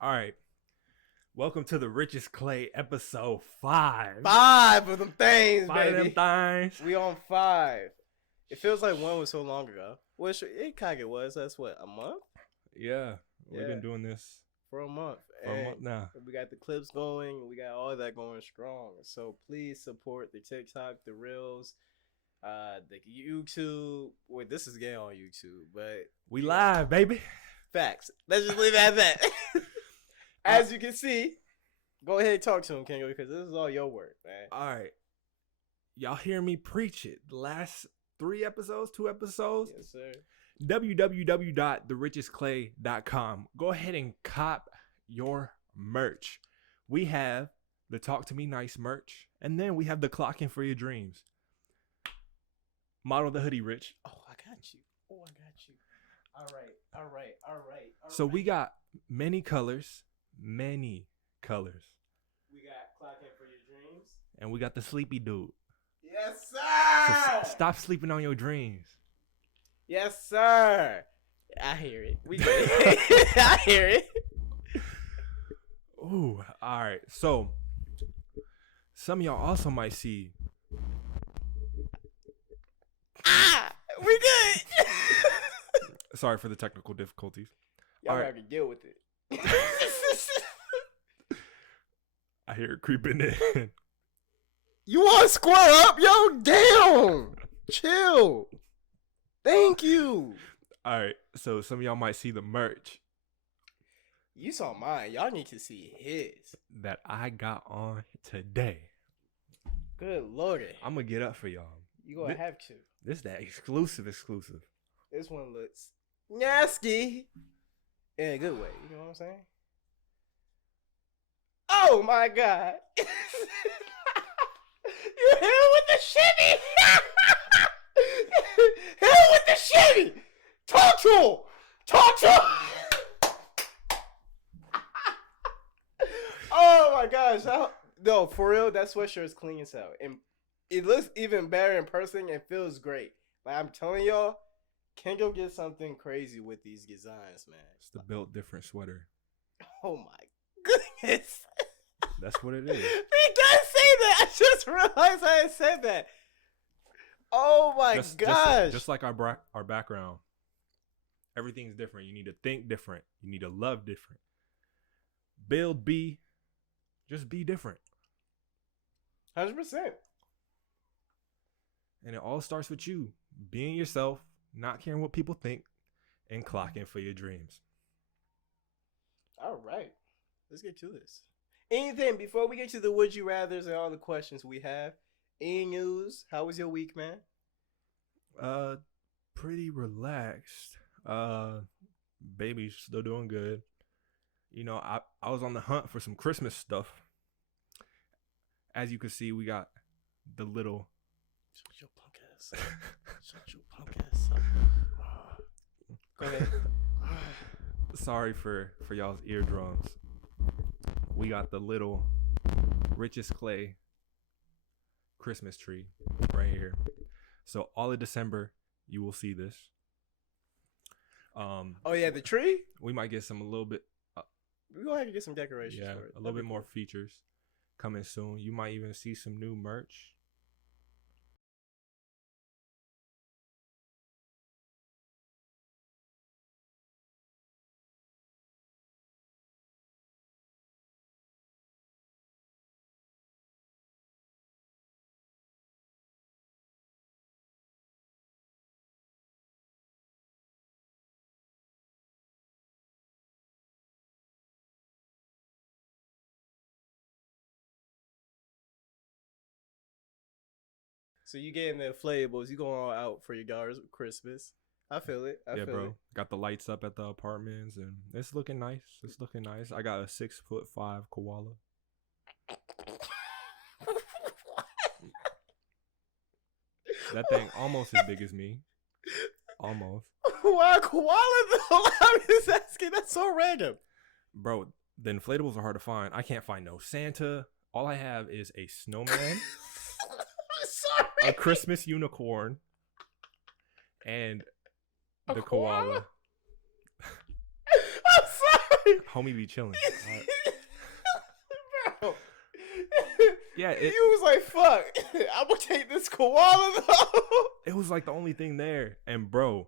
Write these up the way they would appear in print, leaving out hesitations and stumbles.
All right. Welcome to the Richest Clay episode 5. 5 of them things, 5 baby. of them things. We on 5. It feels like 1 was so long ago. Which it kind of was. That's what, a month? Yeah. We've been doing this for a month. For a month now. We got the clips going. We got all that going strong. So please support the TikTok, the Reels, the YouTube. Wait, this is getting on YouTube, but we live, baby. Facts. Let's just leave it at that. As you can see, go ahead and talk to him, Kendall, because this is all your work, man. All right. Y'all hear me preach it. The last 2 episodes. Yes, sir. www.therichestclay.com. Go ahead and cop your merch. We have the Talk to Me Nice merch, and then we have the Clock In for Your Dreams. Model the hoodie, Rich. Oh, I got you. All right. So we got many colors. We got Clock In for Your Dreams. And we got the sleepy dude. Yes, sir. So stop sleeping on your dreams. Yes, sir. I hear it. We get it. I hear it. Ooh, all right. So some of y'all also might see. We good. Sorry for the technical difficulties. Y'all all have to deal with it. I hear it creeping in. You want to square up? Yo, damn. Chill. Thank you. All right. So some of y'all might see the merch. You saw mine. Y'all need to see his. That I got on today. Good lordy. I'm going to get up for y'all. You going to have to. This is that exclusive. This one looks nasty. In a good way. You know what I'm saying? Oh, my God. You hit him with the shimmy. Hit him with the shimmy. Talk to him. Oh, my gosh. No, for real, that sweatshirt is clean as hell. And it looks even better in person and feels great. Like, I'm telling y'all, Kendall get something crazy with these designs, man. It's the Built Different sweater. Oh, my goodness. That's what it is. He does say that. I just realized I had said that. Oh my gosh. Just like our background. Everything's different. You need to think different. You need to love different. Just be different. 100%. And it all starts with you being yourself, not caring what people think, and clocking for your dreams. All right. Let's get to this. Anything before we get to the would you rathers and all the questions we have? Any news? How was your week, man? Pretty relaxed. Baby's still doing good. You know, I was on the hunt for some Christmas stuff. As you can see, we got the little. Shut your punk ass up. Go ahead. Sorry for y'all's eardrums. We got the little Richest Clay Christmas tree right here. So all of December, you will see this. Oh yeah, the tree. We might get a little bit. We're gonna have to get some decorations. Yeah, for it. a little bit more features coming soon. You might even see some new merch. So you getting the inflatables? You going all out for your daughter's Christmas? I feel it. I feel it. Got the lights up at the apartments, and it's looking nice. I got a 6'5" koala. That thing almost as big as me. Almost. Why koala though? I'm just asking. That's so random. Bro, the inflatables are hard to find. I can't find no Santa. All I have is a snowman. Sorry. A Christmas unicorn, and the koala. I'm sorry. Homie be chilling. Bro. Yeah, You was like, fuck, I'm gonna take this koala though. it was like the only thing there. And bro,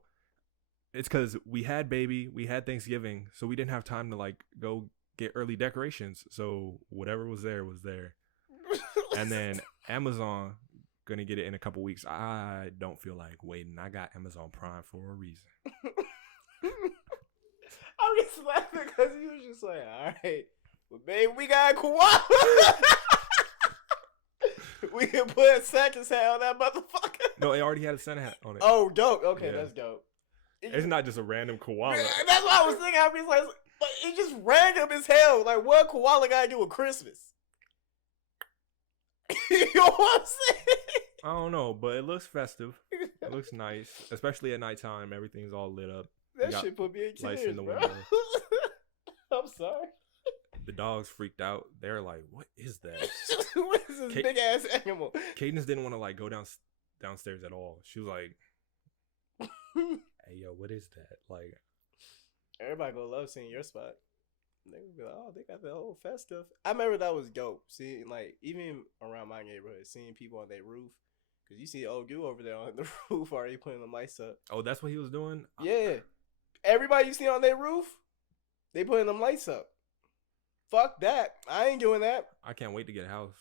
it's because we had baby, we had Thanksgiving, so we didn't have time to like go get early decorations. So whatever was there was there. And then Amazon gonna get it in a couple weeks. I don't feel like waiting. I got Amazon Prime for a reason. I'm just laughing because he was just like, all right, well, babe, we got a koala. We can put a Santa's hat on that motherfucker. No, it already had a Santa hat on it. Oh, dope. Okay, Yeah. that's dope. It's not just a random koala. That's what I was thinking. I was like, but it's just random as hell. Like, what koala got to do with Christmas? You know what I'm saying? I don't know, but it looks festive. It looks nice, especially at nighttime. Everything's all lit up. That shit put me in lights tears, in the bro. window. I'm sorry. The dogs freaked out. They're like, "What is that?" What is this big ass animal? Cadence didn't want to like go downstairs at all. She was like, "Hey, yo, what is that?" Like, everybody gonna love seeing your spot. They would be like, "Oh, they got the whole festive." I remember that was dope. Seeing like even around my neighborhood, seeing people on their roof. Cause you see old dude over there on the roof already putting the lights up. oh, that's what he was doing. Yeah, everybody you see on their roof, they putting them lights up. Fuck that. I ain't doing that. I can't wait to get a house.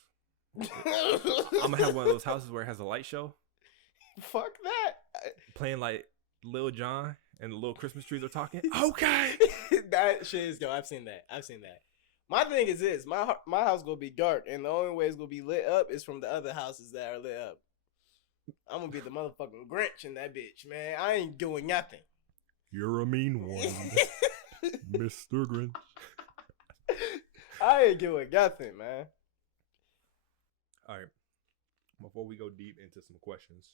I'm gonna have one of those houses where it has a light show. Fuck that. Playing like Lil Jon and the little Christmas trees are talking. Okay. That shit is dope. I've seen that. My thing is this: my house gonna be dark, and the only way it's gonna be lit up is from the other houses that are lit up. I'm gonna be the motherfucking Grinch in that bitch, man. I ain't doing nothing. You're a mean one, Mr. Grinch. I ain't doing nothing, man. All right. Before we go deep into some questions.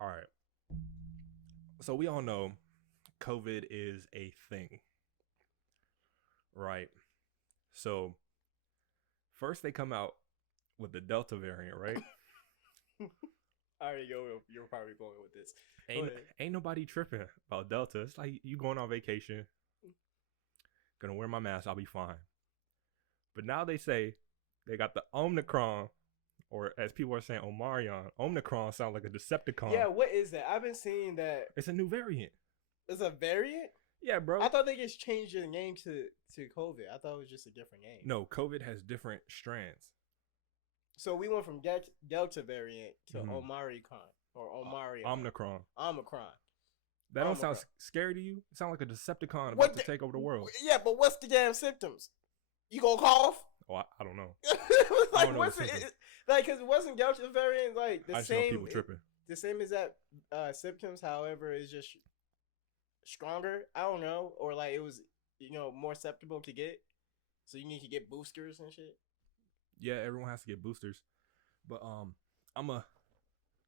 All right. So we all know COVID is a thing. Right. So first they come out with the Delta variant, right? I already know where you're probably going with this. Ain't nobody tripping about Delta. It's like you going on vacation. Gonna wear my mask, I'll be fine. But now they say they got the Omicron, or as people are saying, Omicron sound like a Decepticon. Yeah, what is that? I've been seeing that. It's a new variant. It's a variant? Yeah, bro. I thought they just changed the name to COVID. I thought it was just a different name. No, COVID has different strands. So we went from Delta variant to Omicron or Omicron. Omicron. That don't sound scary to you? It sounds like a Decepticon about to take over the world. Yeah, but what's the damn symptoms? You gonna cough? Oh, I don't know. Like, I don't know what's it? Like, cause it wasn't Delta variant like the I same? just know people tripping. The same as that symptoms. However, it's just stronger. I don't know, or like it was, more susceptible to get. So you need to get boosters and shit. Yeah, everyone has to get boosters. But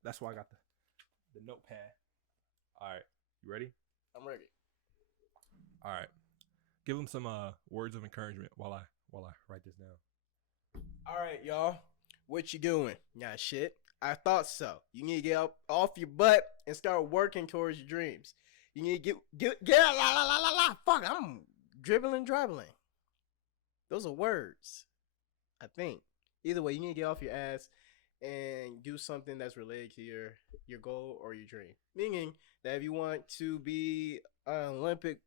that's why I got the notepad. All right, you ready? I'm ready. All right. Give them some words of encouragement while I write this down. All right, y'all. What you doing? Nah, shit. I thought so. You need to get up off your butt and start working towards your dreams. You need to get out. Fuck, I'm dribbling. Those are words, I think. Either way, you need to get off your ass and do something that's related to your goal or your dream. Meaning that if you want to be an Olympic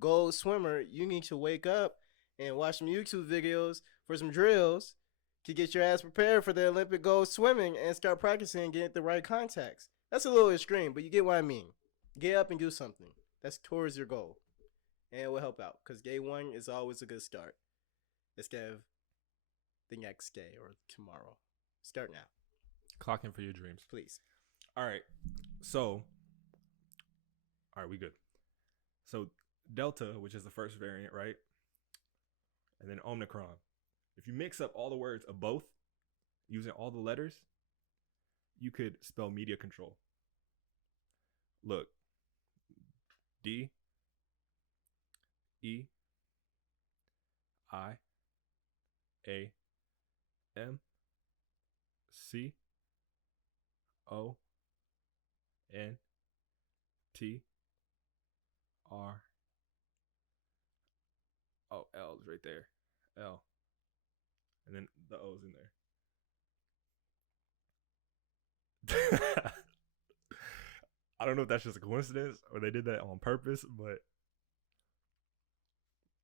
gold swimmer, you need to wake up and watch some YouTube videos for some drills to get your ass prepared for the Olympic gold swimming and start practicing and get the right contacts. That's a little extreme, but you get what I mean. Get up and do something. That's towards your goal. And it will help out because day one is always a good start instead of the next day or tomorrow. Start now. Clock in for your dreams. Please. All right. So, all right, we good. So, Delta, which is the first variant, right? And then Omicron. If you mix up all the words of both, using all the letters, you could spell media control. Look. D E I A M C O N T R Oh, L is right there. L. And then the O's in there. I don't know if that's just a coincidence or they did that on purpose, but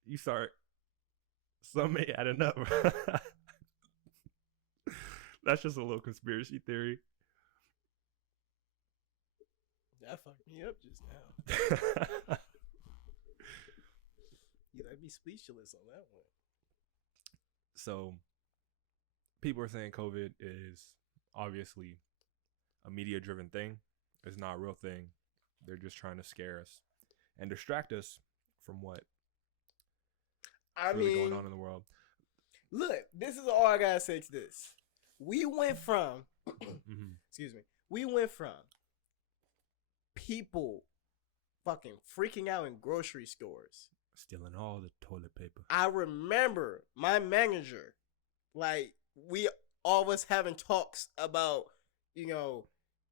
you start, some may adding up. That's just a little conspiracy theory. That fucked me up just now. You let me speechless on that one. So, people are saying COVID is obviously a media-driven thing. It's not a real thing. They're just trying to scare us and distract us from what's really going on in the world. Look, this is all I gotta say to this. We went from, excuse me, we went from people fucking freaking out in grocery stores, stealing all the toilet paper. I remember my manager, like, we always having talks about,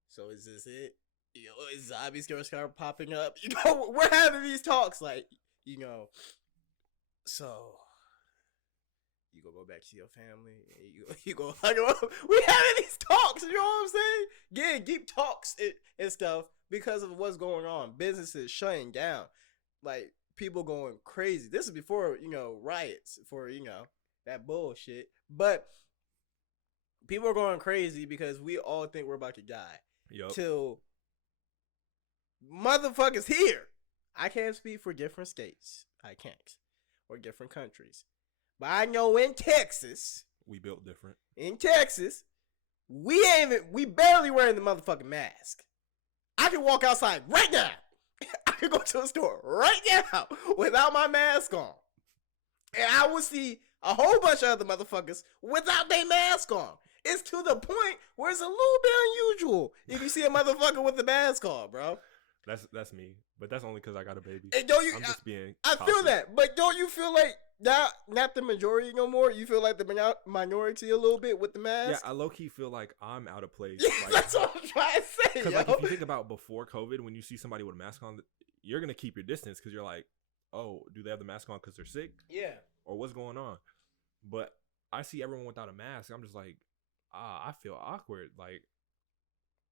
so is this it? Is zombies gonna start popping up? We're having these talks, like, so you gonna go back to your family and you go hug them up. We having these talks, you know what I'm saying? Yeah, deep talks and stuff because of what's going on. Businesses shutting down, like people going crazy. This is before riots for that bullshit. But people are going crazy because we all think we're about to die. Yep. Till motherfuckers here. I can't speak for different states. I can't. Or different countries. But I know in Texas, we built different. In Texas, we barely wearing the motherfucking mask. I can walk outside right now. I can go to a store right now without my mask on. And I will see a whole bunch of other motherfuckers without their mask on. It's to the point where it's a little bit unusual if you see a motherfucker with the mask on, bro. That's me, but that's only because I got a baby. And don't you? I'm just being. I feel that, but don't you feel like not the majority no more? You feel like the minority a little bit with the mask? Yeah, I low key feel like I'm out of place. Yeah, like, that's what I'm trying to say. Because like if you think about before COVID, when you see somebody with a mask on, you're gonna keep your distance because you're like, oh, do they have the mask on because they're sick? Yeah. Or what's going on? But I see everyone without a mask. I'm just like, I feel awkward. Like,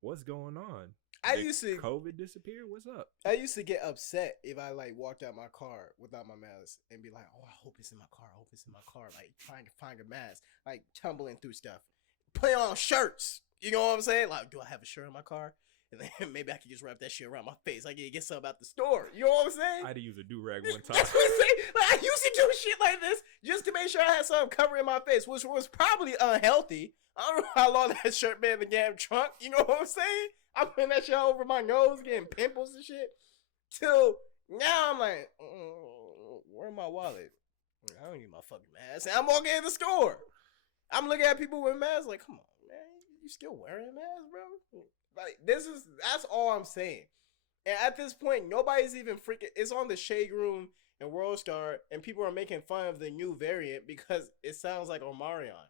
what's going on? Did COVID disappear? What's up? I used to get upset if I like walked out my car without my mask and be like, oh, I hope it's in my car. I hope it's in my car. Like trying to find a mask, like tumbling through stuff, putting on shirts. You know what I'm saying? Like, do I have a shirt in my car? And then maybe I could just wrap that shit around my face. I can get something out the store. You know what I'm saying? I had to use a do-rag one time. That's what I'm saying. Like, I used to do shit like this just to make sure I had something covering my face, which was probably unhealthy. I don't know how long that shirt been in the damn trunk. You know what I'm saying? I'm putting that shit over my nose, getting pimples and shit. Till now, I'm like, where's my wallet? I don't need my fucking mask. And I'm walking in the store. I'm looking at people with masks like, come on, man. You still wearing a mask, bro? Like, that's all I'm saying. And at this point, nobody's even freaking. It's on the Shade Room and World Star, and people are making fun of the new variant because it sounds like Omarion.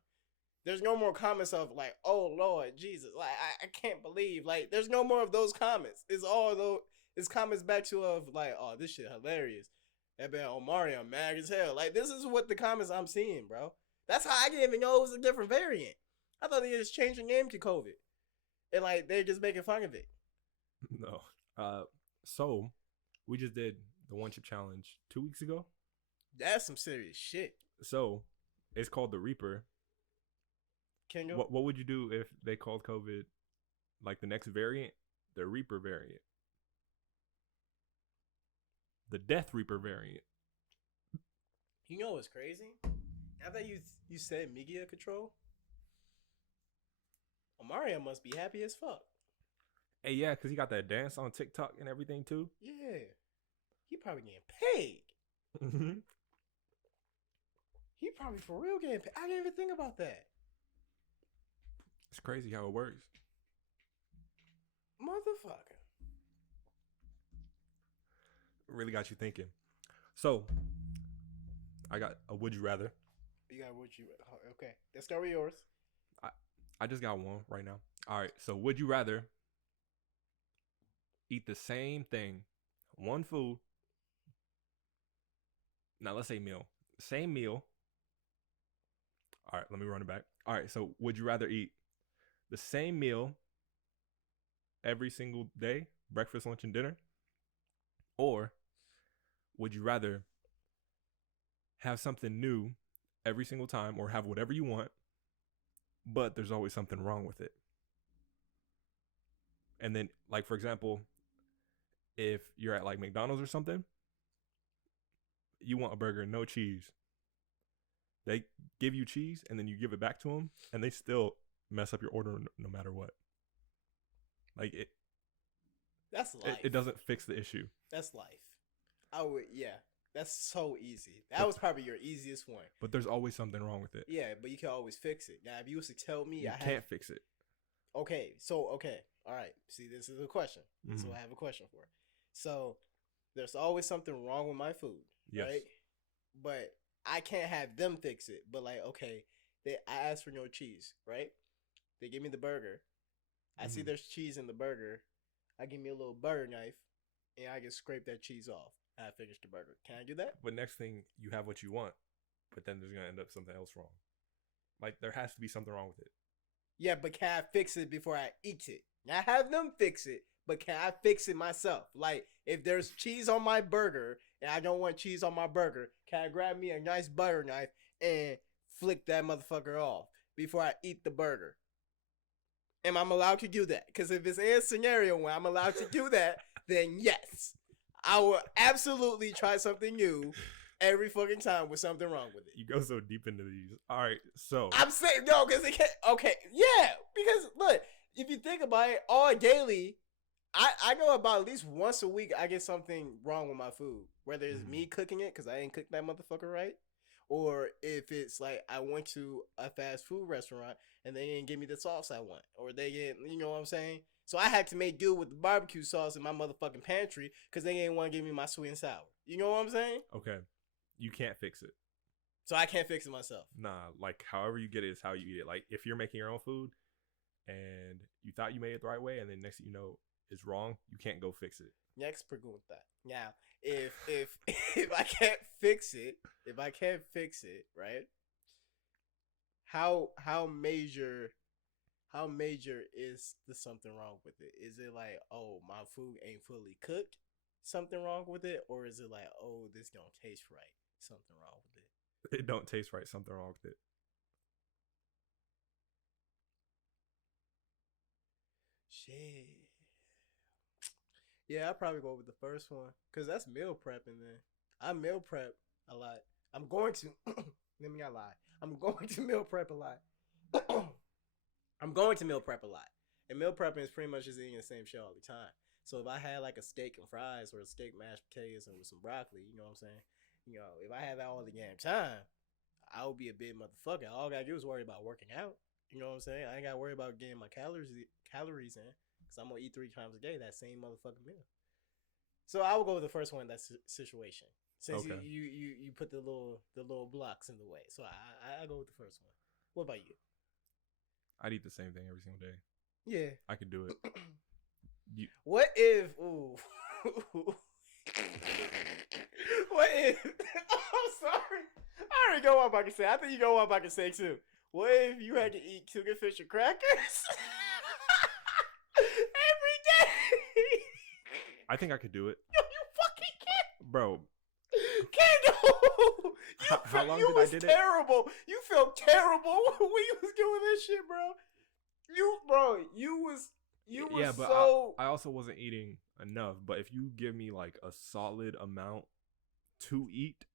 There's no more comments of like, oh Lord Jesus, like I can't believe, like there's no more of those comments. It's all though it's comments back to of like, oh this shit hilarious. That been Omarion mad as hell. Like this is what the comments I'm seeing, bro. That's how I didn't even know it was a different variant. I thought they just changed the name to COVID, and like they're just making fun of it. No, so we just did the one chip challenge 2 weeks ago. That's some serious shit. So it's called the Reaper. Kendall? What would you do if they called COVID like the next variant, the Reaper variant, the Death Reaper variant? You know what's crazy? Now that you said media control, Omarion must be happy as fuck. Hey, yeah, because he got that dance on TikTok and everything too. Yeah, he probably getting paid. Mm-hmm. He probably for real getting paid. I didn't even think about that. It's crazy how it works. Motherfucker. Really got you thinking. So, I got a would you rather. You got would you okay. Let's start with yours. I just got one right now. All right. So, would you rather eat the same thing, one food? Now, let's say meal. same meal. All right, let me run it back. All right, so would you rather eat the same meal every single day, breakfast, lunch, and dinner? Or would you rather have something new every single time or have whatever you want, but there's always something wrong with it? And then, like, for example, if you're at like McDonald's or something, you want a burger, no cheese. They give you cheese and then you give it back to them and they still mess up your order no matter what. Like That's life. It doesn't fix the issue. That's life. Yeah. That's so easy. That was probably your easiest one. But there's always something wrong with it. Yeah, but you can always fix it. Now, if you was to tell me you can't fix it. Okay. All right. See, this is a question. Mm-hmm. So I have a question for it. So there's always something wrong with my food, yes. Right? But I can't have them fix it. But like, okay, I asked for no cheese, right? They give me the burger. I see there's cheese in the burger. I give me a little butter knife, and I can scrape that cheese off. I finish the burger. Can I do that? But next thing, you have what you want, but then there's gonna end up something else wrong. Like there has to be something wrong with it. Yeah, but can I fix it before I eat it? I have them fix it, but can I fix it myself? Like if there's cheese on my burger and I don't want cheese on my burger, can I grab me a nice butter knife and flick that motherfucker off before I eat the burger? Am I allowed to do that? Because if it's in a scenario where I'm allowed to do that, then yes. I will absolutely try something new every fucking time with something wrong with it. You go so deep into these. All right, so. I'm saying, no, because it can't. Okay, yeah. Because, look, if you think about it, all daily, I know about at least once a week I get something wrong with my food. Whether it's me cooking it because I ain't cooked that motherfucker right. Or if it's like I went to a fast food restaurant and they didn't give me the sauce I want. Or they didn't, you know what I'm saying? So I had to make do with the barbecue sauce in my motherfucking pantry because they didn't want to give me my sweet and sour. You know what I'm saying? Okay. You can't fix it. So I can't fix it myself. Nah, like however you get it is how you eat it. Like if you're making your own food and you thought you made it the right way and then next thing you know it's wrong, you can't go fix it. Next pregunta. Now, if I can't fix it, right? How major is the something wrong with it? Is it like, oh, my food ain't fully cooked, something wrong with it? Or is it like, oh, this don't taste right, something wrong with it? It don't taste right, something wrong with it. Shit. Yeah, I'll probably go with the first one. Because that's meal prepping then. I meal prep a lot. I'm going to, let me not lie. I'm going to meal prep a lot. I'm going to meal prep a lot. And meal prepping is pretty much just eating the same shit all the time. So if I had like a steak and fries or a steak mashed potatoes and with some broccoli, you know what I'm saying? You know, if I had that all the damn time, I would be a big motherfucker. All I gotta do is worry about working out. You know what I'm saying? I ain't gotta worry about getting my calories in. Because I'm gonna eat 3 times a day that same motherfucking meal. So I will go with the first one in that situation. Since okay. you put the little blocks in the way. So I go with the first one. What about you? I'd eat the same thing every single day. Yeah. I could do it. What if... Ooh. What if... I'm sorry. I already know what I can say. I think you know what I can say too. What if you had to eat tuna fish and crackers every day? I think I could do it. Yo, you fucking can't. Bro. Kendall! How long did I did terrible. it? You felt terrible when you was doing this shit, bro. You was yeah, but so... I also wasn't eating enough. But if you give me like a solid amount to eat.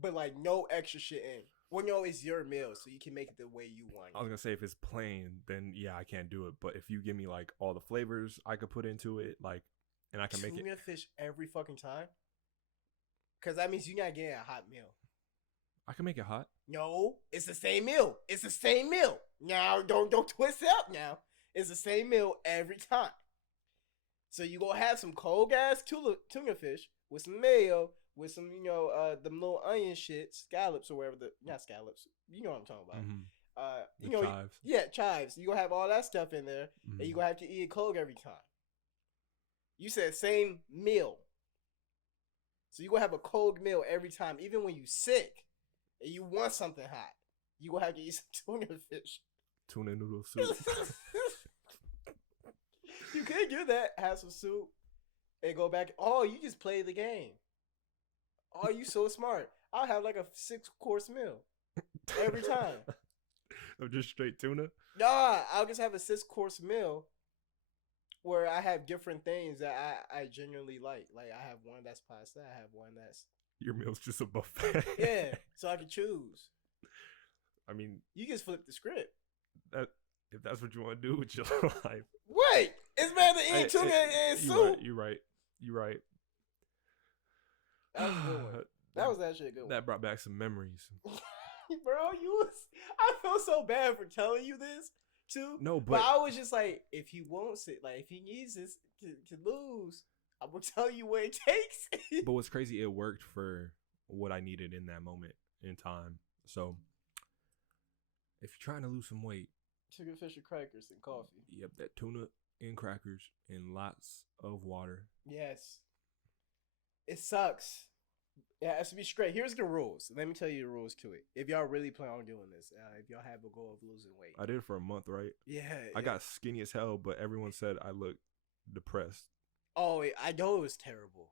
But like no extra shit in. Well, no, it's your meal, so you can make it the way you want it. I was going to say, if it's plain, then yeah, I can't do it. But if you give me like all the flavors I could put into it, like, and I can make it. Tuna fish every fucking time? Because that means you're not getting a hot meal. I can make it hot. No, it's the same meal. It's the same meal. Now, don't twist it up now. It's the same meal every time. So you gonna have some cold ass tuna fish with some mayo, with some, you know, them little onion shit, scallops or whatever not scallops. You know what I'm talking about. Mm-hmm. You know, chives. Yeah, chives. You gonna have all that stuff in there, and you gonna have to eat it cold every time. You said same meal. So you gonna have a cold meal every time, even when you sick. and you want something hot, you gonna have to eat some tuna fish. Tuna noodle soup. You could do that. Have some soup and go back. Oh, you just play the game. Oh, you so smart. I'll have like a 6-course meal every time. Of just straight tuna? Nah, I'll just have a 6-course meal where I have different things that I genuinely like. Like I have one that's pasta. I have one that's Your meal's just a buffet. yeah. So I can choose. I mean, You just flip the script. that if that's what you want to do with your life. Wait, it's better to eat tuna and soup. You're right. That was a good one. That was actually a good one. That brought back some memories. Bro, I feel so bad for telling you this too. No, but I was just like, if he wants it, like if he needs this to lose, I'm gonna tell you what it takes. But what's crazy, it worked for what I needed in that moment in time. So if you're trying to lose some weight, chicken, fish, and crackers and coffee. Yep, that tuna and crackers and lots of water. Yes. It sucks. It has to be straight. Here's the rules. Let me tell you the rules to it. If y'all really plan on doing this, if y'all have a goal of losing weight. I did it for a month, right? Yeah. I got skinny as hell, but everyone said I looked depressed. Oh, I know it was terrible.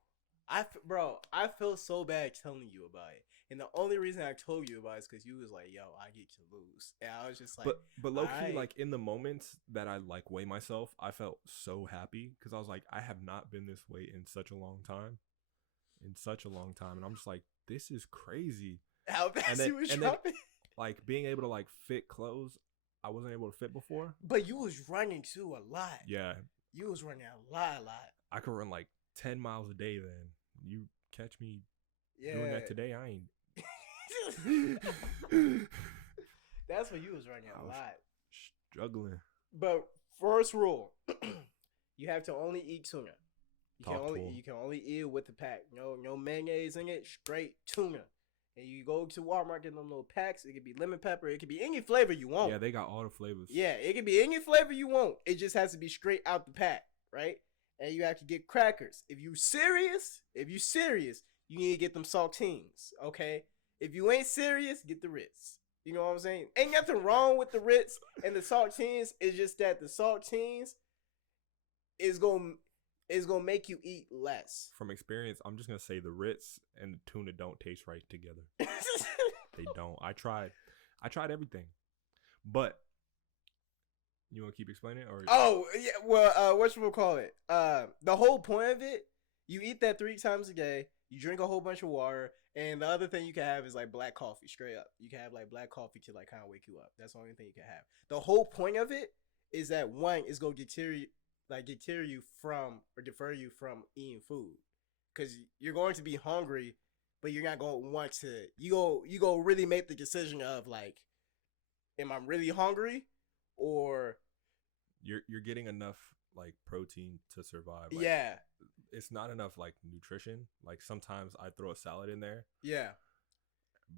Bro, I feel so bad telling you about it. And the only reason I told you about it is because you was like, yo, I get to lose. And I was just like, but low key, like in the moments that I like weigh myself, I felt so happy because I was like, I have not been this way in such a long time. And I'm just like, this is crazy. How fast you was dropping? Like being able to like fit clothes, I wasn't able to fit before. But you was running too a lot. Yeah. You was running a lot. I could run like 10 miles a day then. You catch me doing that today, I ain't. That's when you was running a lot. Struggling. But first rule, you have to only eat tuna. You can only eat it with the pack. No mayonnaise in it. Straight tuna. And you go to Walmart, get them little packs. It could be lemon pepper. It could be any flavor you want. Yeah, they got all the flavors. Yeah, it could be any flavor you want. It just has to be straight out the pack, right? And you have to get crackers. If you serious, you need to get them saltines, okay? If you ain't serious, get the Ritz. You know what I'm saying? Ain't nothing wrong with the Ritz and the saltines. It's just that the saltines is gonna make you eat less. From experience, I'm just gonna say the Ritz and the tuna don't taste right together. They don't. I tried everything, but you want to keep explaining or? Oh yeah, well, what you call it? The whole point of it, you eat that 3 times a day. You drink a whole bunch of water, and the other thing you can have is like black coffee, straight up. You can have like black coffee to like kind of wake you up. That's the only thing you can have. The whole point of it is that one is gonna deter you from or defer you from eating food, because you're going to be hungry, but you're not going to want to. You go really make the decision of like, am I really hungry, or you're getting enough like protein to survive. Like, yeah. It's not enough like nutrition. Like sometimes I throw a salad in there. Yeah.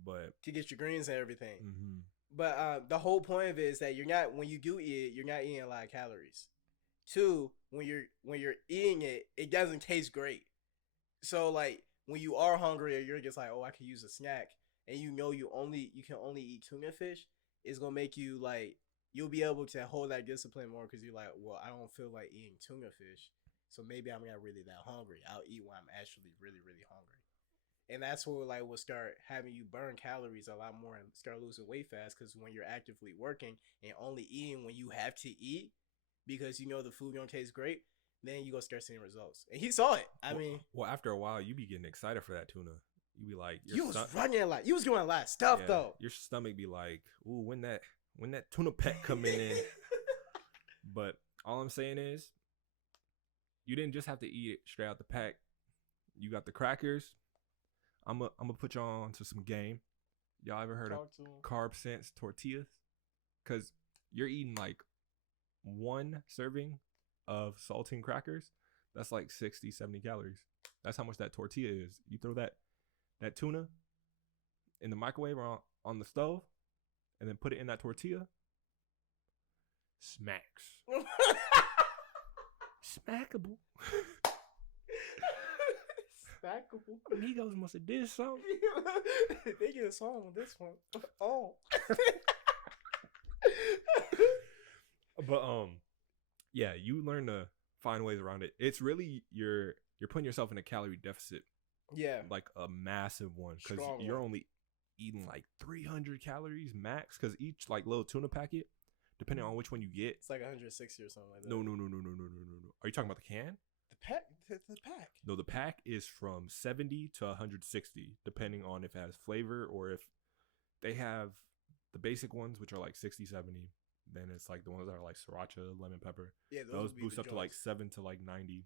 But to get your greens and everything. Mm-hmm. But the whole point of it is that when you do eat it, you're not eating a lot of calories. 2, when you're eating it, it doesn't taste great. So like when you are hungry or you're just like, oh, I could use a snack, and you can only eat tuna fish, it's gonna make you like, you'll be able to hold that discipline more because you're like, well, I don't feel like eating tuna fish, so maybe I'm not really that hungry. I'll eat when I'm actually really, really hungry. And that's what like will start having you burn calories a lot more and start losing weight fast, because when you're actively working and only eating when you have to eat because you know the food don't taste great, then you gonna start seeing results. And he saw it. I mean, after a while, you be getting excited for that tuna. You be like, you was running a lot. You was doing a lot of stuff though. Your stomach be like, ooh, when that tuna pack come in. But all I'm saying is, you didn't just have to eat it straight out the pack. You got the crackers. I'm gonna put y'all on to some game. Y'all ever heard of carb sense tortillas? Because you're eating like 1 serving of saltine crackers. That's like 60, 70 calories. That's how much that tortilla is. You throw that tuna in the microwave or on the stove, and then put it in that tortilla. Smacks. Smackable. trackable. Migos must have did something. They get a song on this one. Oh. But yeah, you learn to find ways around it. It's really you're putting yourself in a calorie deficit. Yeah. Like a massive one, because you're only eating like 300 calories max, because each like little tuna packet, depending on which one you get, it's like 160 or something like that. No. Are you talking about the can? The pack. No, the pack is from 70 to 160, depending on if it has flavor or if they have the basic ones, which are like 60, 70. Then it's like the ones that are like sriracha, lemon pepper. Yeah, those boost up to like 7 to like 90.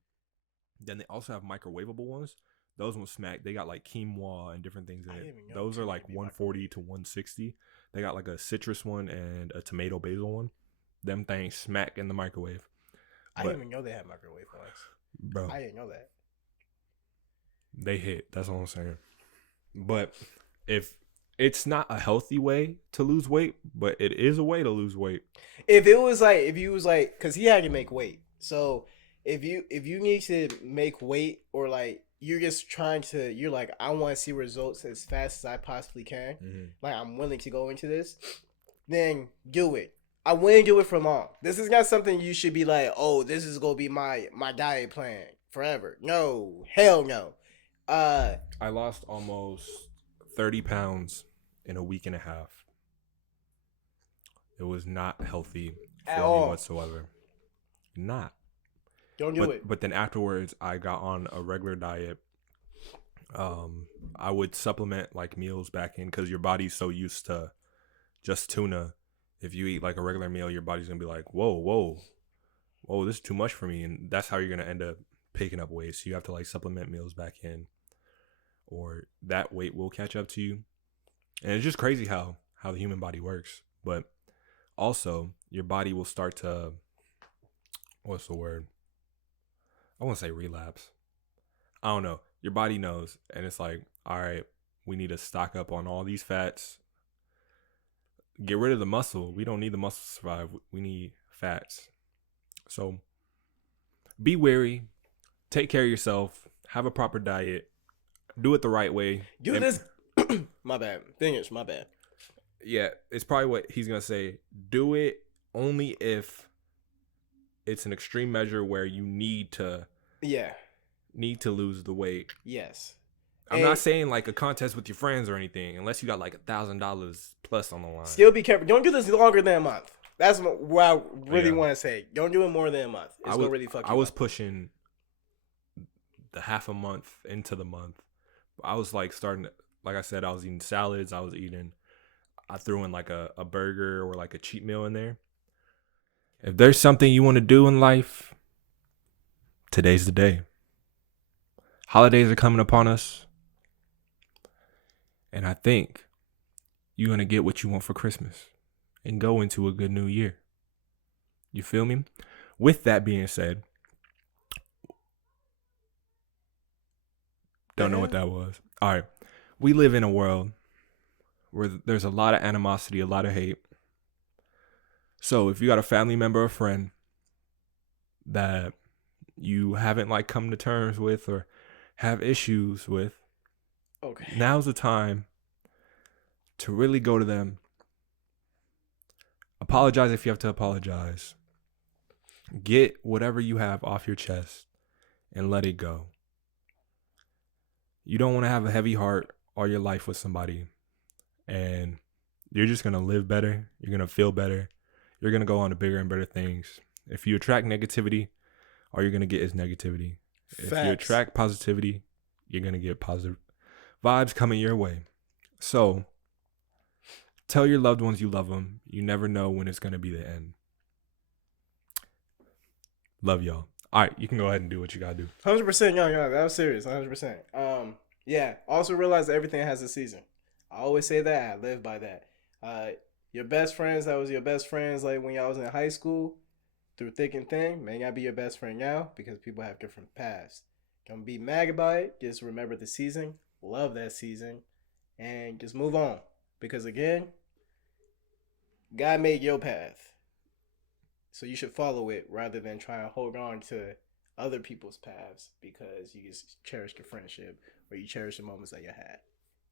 Then they also have microwavable ones. Those ones smack. They got like quinoa and different things in it. Those are like 140 to 160. They got like a citrus one and a tomato basil one. Them things smack in the microwave. I didn't even know they had microwave ones. Bro, I didn't know that. They hit. That's all I'm saying. But if it's not a healthy way to lose weight, but it is a way to lose weight. If you was like, because he had to make weight. So if you need to make weight, or like you're just you're like, I want to see results as fast as I possibly can. Mm-hmm. Like, I'm willing to go into this, then do it. I wouldn't do it for long. This is not something you should be like, oh, this is going to be my diet plan forever. No, hell no. I lost almost 30 pounds in a week and a half. It was not healthy for me whatsoever. Not. Don't do it. But then afterwards, I got on a regular diet. I would supplement like meals back in, because your body's so used to just tuna. If you eat like a regular meal, your body's gonna be like, whoa, this is too much for me, and that's how you're gonna end up picking up weight. So you have to like supplement meals back in, or that weight will catch up to you. And it's just crazy how the human body works. But also, your body will start to, what's the word? I want to say relapse. I don't know. Your body knows, and it's like, all right, we need to stock up on all these fats. Get rid of the muscle. We don't need the muscle to survive. We need fats. So be wary. Take care of yourself. Have a proper diet. Do it the right way. Do this. My bad. Fingers, my bad. Yeah, it's probably what he's going to say. Do it only if it's an extreme measure where you need to lose the weight. Yes. I'm not saying like a contest with your friends or anything, unless you got like $1,000 plus on the line. Still be careful. Don't do this longer than a month. That's what I really want to say. Don't do it more than a month. It's gonna really fuck you up. I was pushing the half a month into the month. I was like starting, like I said, I was eating salads. I threw in like a burger or like a cheat meal in there. If there's something you want to do in life, today's the day. Holidays are coming upon us. And I think you're going to get what you want for Christmas and go into a good new year. You feel me? With that being said, don't know what that was. All right. We live in a world where there's a lot of animosity, a lot of hate. So if you got a family member or friend that you haven't like come to terms with or have issues with, okay, now's the time to really go to them. Apologize if you have to apologize. Get whatever you have off your chest and let it go. You don't want to have a heavy heart all your life with somebody, and you're just going to live better. You're going to feel better. You're going to go on to bigger and better things. If you attract negativity, all you're going to get is negativity. If you attract positivity, you're going to get positive vibes coming your way. So tell your loved ones you love them. You never know when it's going to be the end. Love y'all. All right, you can go ahead and do what you got to do. 100%. Yeah, that was serious. 100%. Yeah. Also realize that everything has a season. I always say that. I live by that. Your best friends, that was your best friends like when y'all was in high school, through thick and thin, may not be your best friend now because people have different paths. Don't be mad about it. Just remember the season. Love that season. And just move on. Because again, God made your path. So you should follow it rather than try and hold on to other people's paths because you just cherish your friendship or you cherish the moments that you had.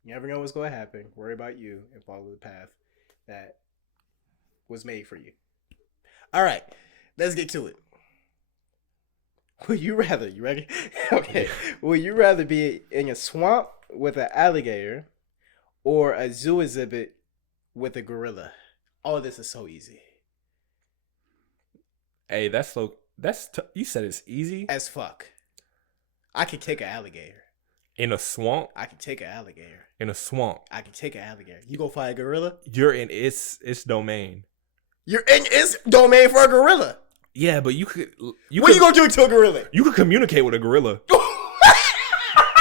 You never know what's going to happen. Worry about you and follow the path that was made for you. All right, let's get to it. Would you rather, you ready? Okay. Would you rather be in a swamp with an alligator or a zoo exhibit with a gorilla? Oh, this is so easy. Hey, you said it's easy As fuck. I could take an alligator. in a swamp. I could take an alligator. In a swamp, I could take an alligator. You go fight a gorilla? you're in its domain. You're in its domain for a gorilla. Yeah, but you could. What are you gonna do to a gorilla? You could communicate with a gorilla,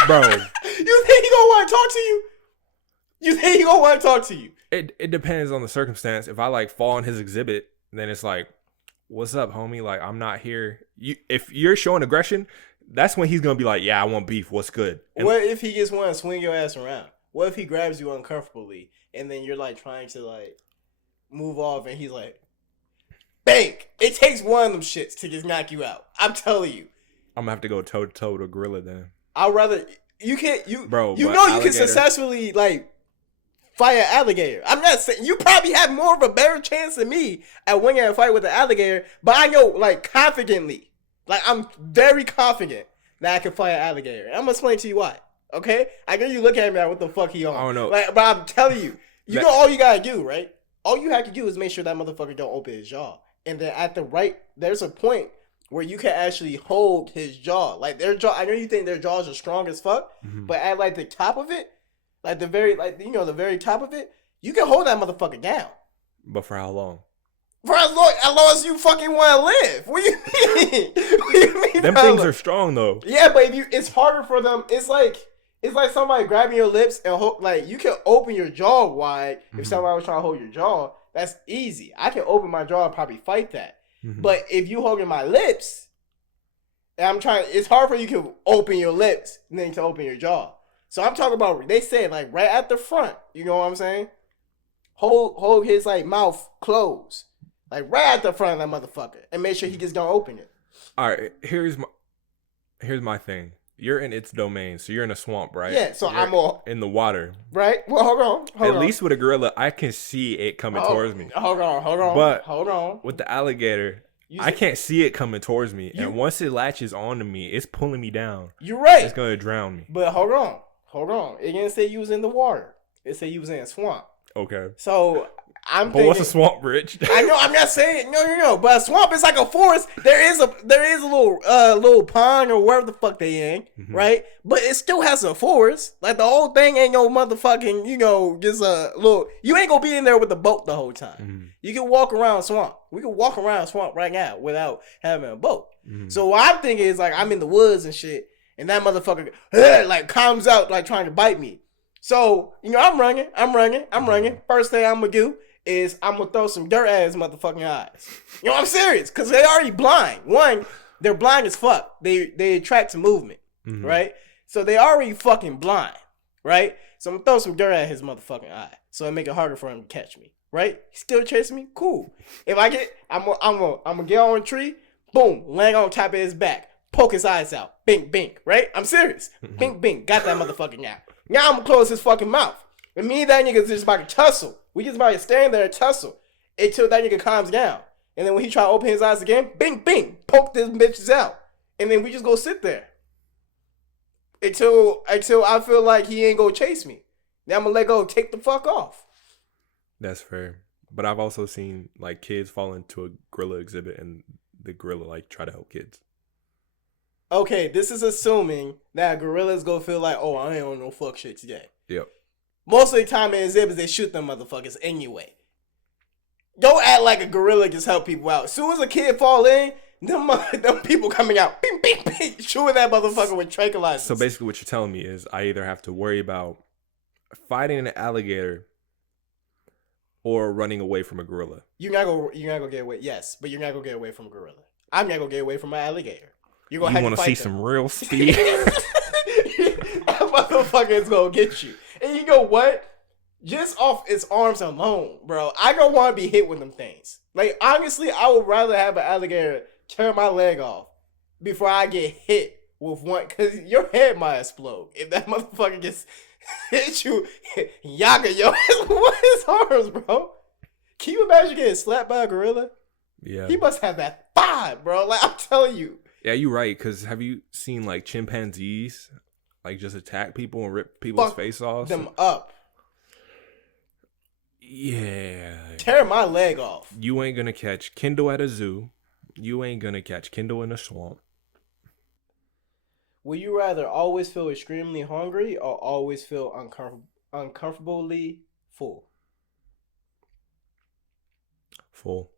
bro. You think he gonna want to talk to you? You think he gonna want to talk to you? It depends on the circumstance. If I like fall in his exhibit, then it's like, what's up, homie? Like, I'm not here. If you're showing aggression, that's when he's gonna be like, yeah, I want beef. What's good? And what if he just want to swing your ass around? What if he grabs you uncomfortably and then you're like trying to like move off and he's like, bank. It takes one of them shits to just knock you out. I'm telling you. I'm gonna have to go toe to toe with a gorilla then. I'd rather you can't bro. You know you alligator, can successfully like fight an alligator. I'm not saying you probably have more of a better chance than me at winning a fight with an alligator, but I know like confidently, like I'm very confident that I can fight an alligator. And I'm gonna explain to you why. Okay, I know you look at me like, what the fuck he on? I don't know. Like, but I'm telling you, you know all you gotta do, right? All you have to do is make sure that motherfucker don't open his jaw, and then at the right, there's a point where you can actually hold his jaw. Like their jaw, I know you think their jaws are strong as fuck, but at like the top of it, like the very, like you know, the very top of it, you can hold that motherfucker down. But for how long? For as long as you fucking want to live. What do you mean? What do you mean? Them things are strong though. Yeah, but if it's harder for them. It's like somebody grabbing your lips and like you can open your jaw wide. If somebody was trying to hold your jaw, that's easy. I can open my jaw and probably fight that. But if you holding my lips, and it's hard for you to open your lips and then to open your jaw. So I'm talking about, they said like right at the front. You know what I'm saying? Hold his like mouth closed, like right at the front of that motherfucker, and make sure he just don't open it. All right, here's my thing. You're in its domain, so you're in a swamp, right? Yeah, so I'm in the water. Right? Well, hold on. At least with a gorilla, I can see it coming towards me. Hold on. But hold on. With the alligator, I can't see it coming towards me. And once it latches onto me, it's pulling me down. You're right. It's going to drown me. But hold on. It didn't say you was in the water. It said you was in a swamp. Okay. So I'm But thinking, what's a swamp, Rich? I know, I'm not saying no. But a swamp is like a forest. There is a little pond or wherever the fuck they in, right? But it still has a forest. Like the whole thing ain't no motherfucking, just a little. You ain't gonna be in there with the boat the whole time. You can walk around swamp. We can walk around swamp right now without having a boat. So what I'm thinking is like I'm in the woods and shit, and that motherfucker like comes out like trying to bite me. So I'm running. First thing I'm gonna do is I'm gonna throw some dirt at his motherfucking eyes. I'm serious, cause they already blind. One, they're blind as fuck. They attract to movement, right? So they already fucking blind, right? So I'm gonna throw some dirt at his motherfucking eye, so it make it harder for him to catch me, right? He still chasing me, cool. If I get, I'm gonna get on a tree, boom, land on top of his back, poke his eyes out, bink, bink, right? I'm serious, bink, bink, got that motherfucking out. Now I'm gonna close his fucking mouth. And me and that nigga just about to tussle. We just about to stand there and tussle until that nigga calms down. And then when he try to open his eyes again, bing, bing, poke this bitches out. And then we just go sit there. Until I feel like he ain't gonna chase me. Then I'm gonna let go, take the fuck off. That's fair. But I've also seen like kids fall into a gorilla exhibit and the gorilla like try to help kids. Okay, this is assuming that gorillas gonna feel like, oh, I ain't on no fuck shit today. Yep. Most of the time in exhibits, they shoot them motherfuckers anyway. Don't act like a gorilla just help people out. As soon as a kid fall in, them people coming out, bing, bing, bing, shooting that motherfucker with tranquilizers. So basically what you're telling me is I either have to worry about fighting an alligator or running away from a gorilla. You're not gonna get away. Yes, but you're not gonna get away from a gorilla. I'm not gonna get away from an alligator. You want to see some real speed? That motherfucker is gonna get you. And you know what? Just off its arms alone, bro, I don't want to be hit with them things. Like, honestly, I would rather have an alligator tear my leg off before I get hit with one, because your head might explode if that motherfucker gets hit you. Yaga yo ass with his arms, bro. Can you imagine getting slapped by a gorilla? Yeah. He must have that vibe, bro. Like, I'm telling you. Yeah, you're right. Because have you seen like chimpanzees like just attack people and rip people's face off? Them up. Yeah. Tear my leg off. You ain't gonna catch Kendall at a zoo. You ain't gonna catch Kendall in a swamp. Would you rather always feel extremely hungry or always feel uncomfortably full? Full.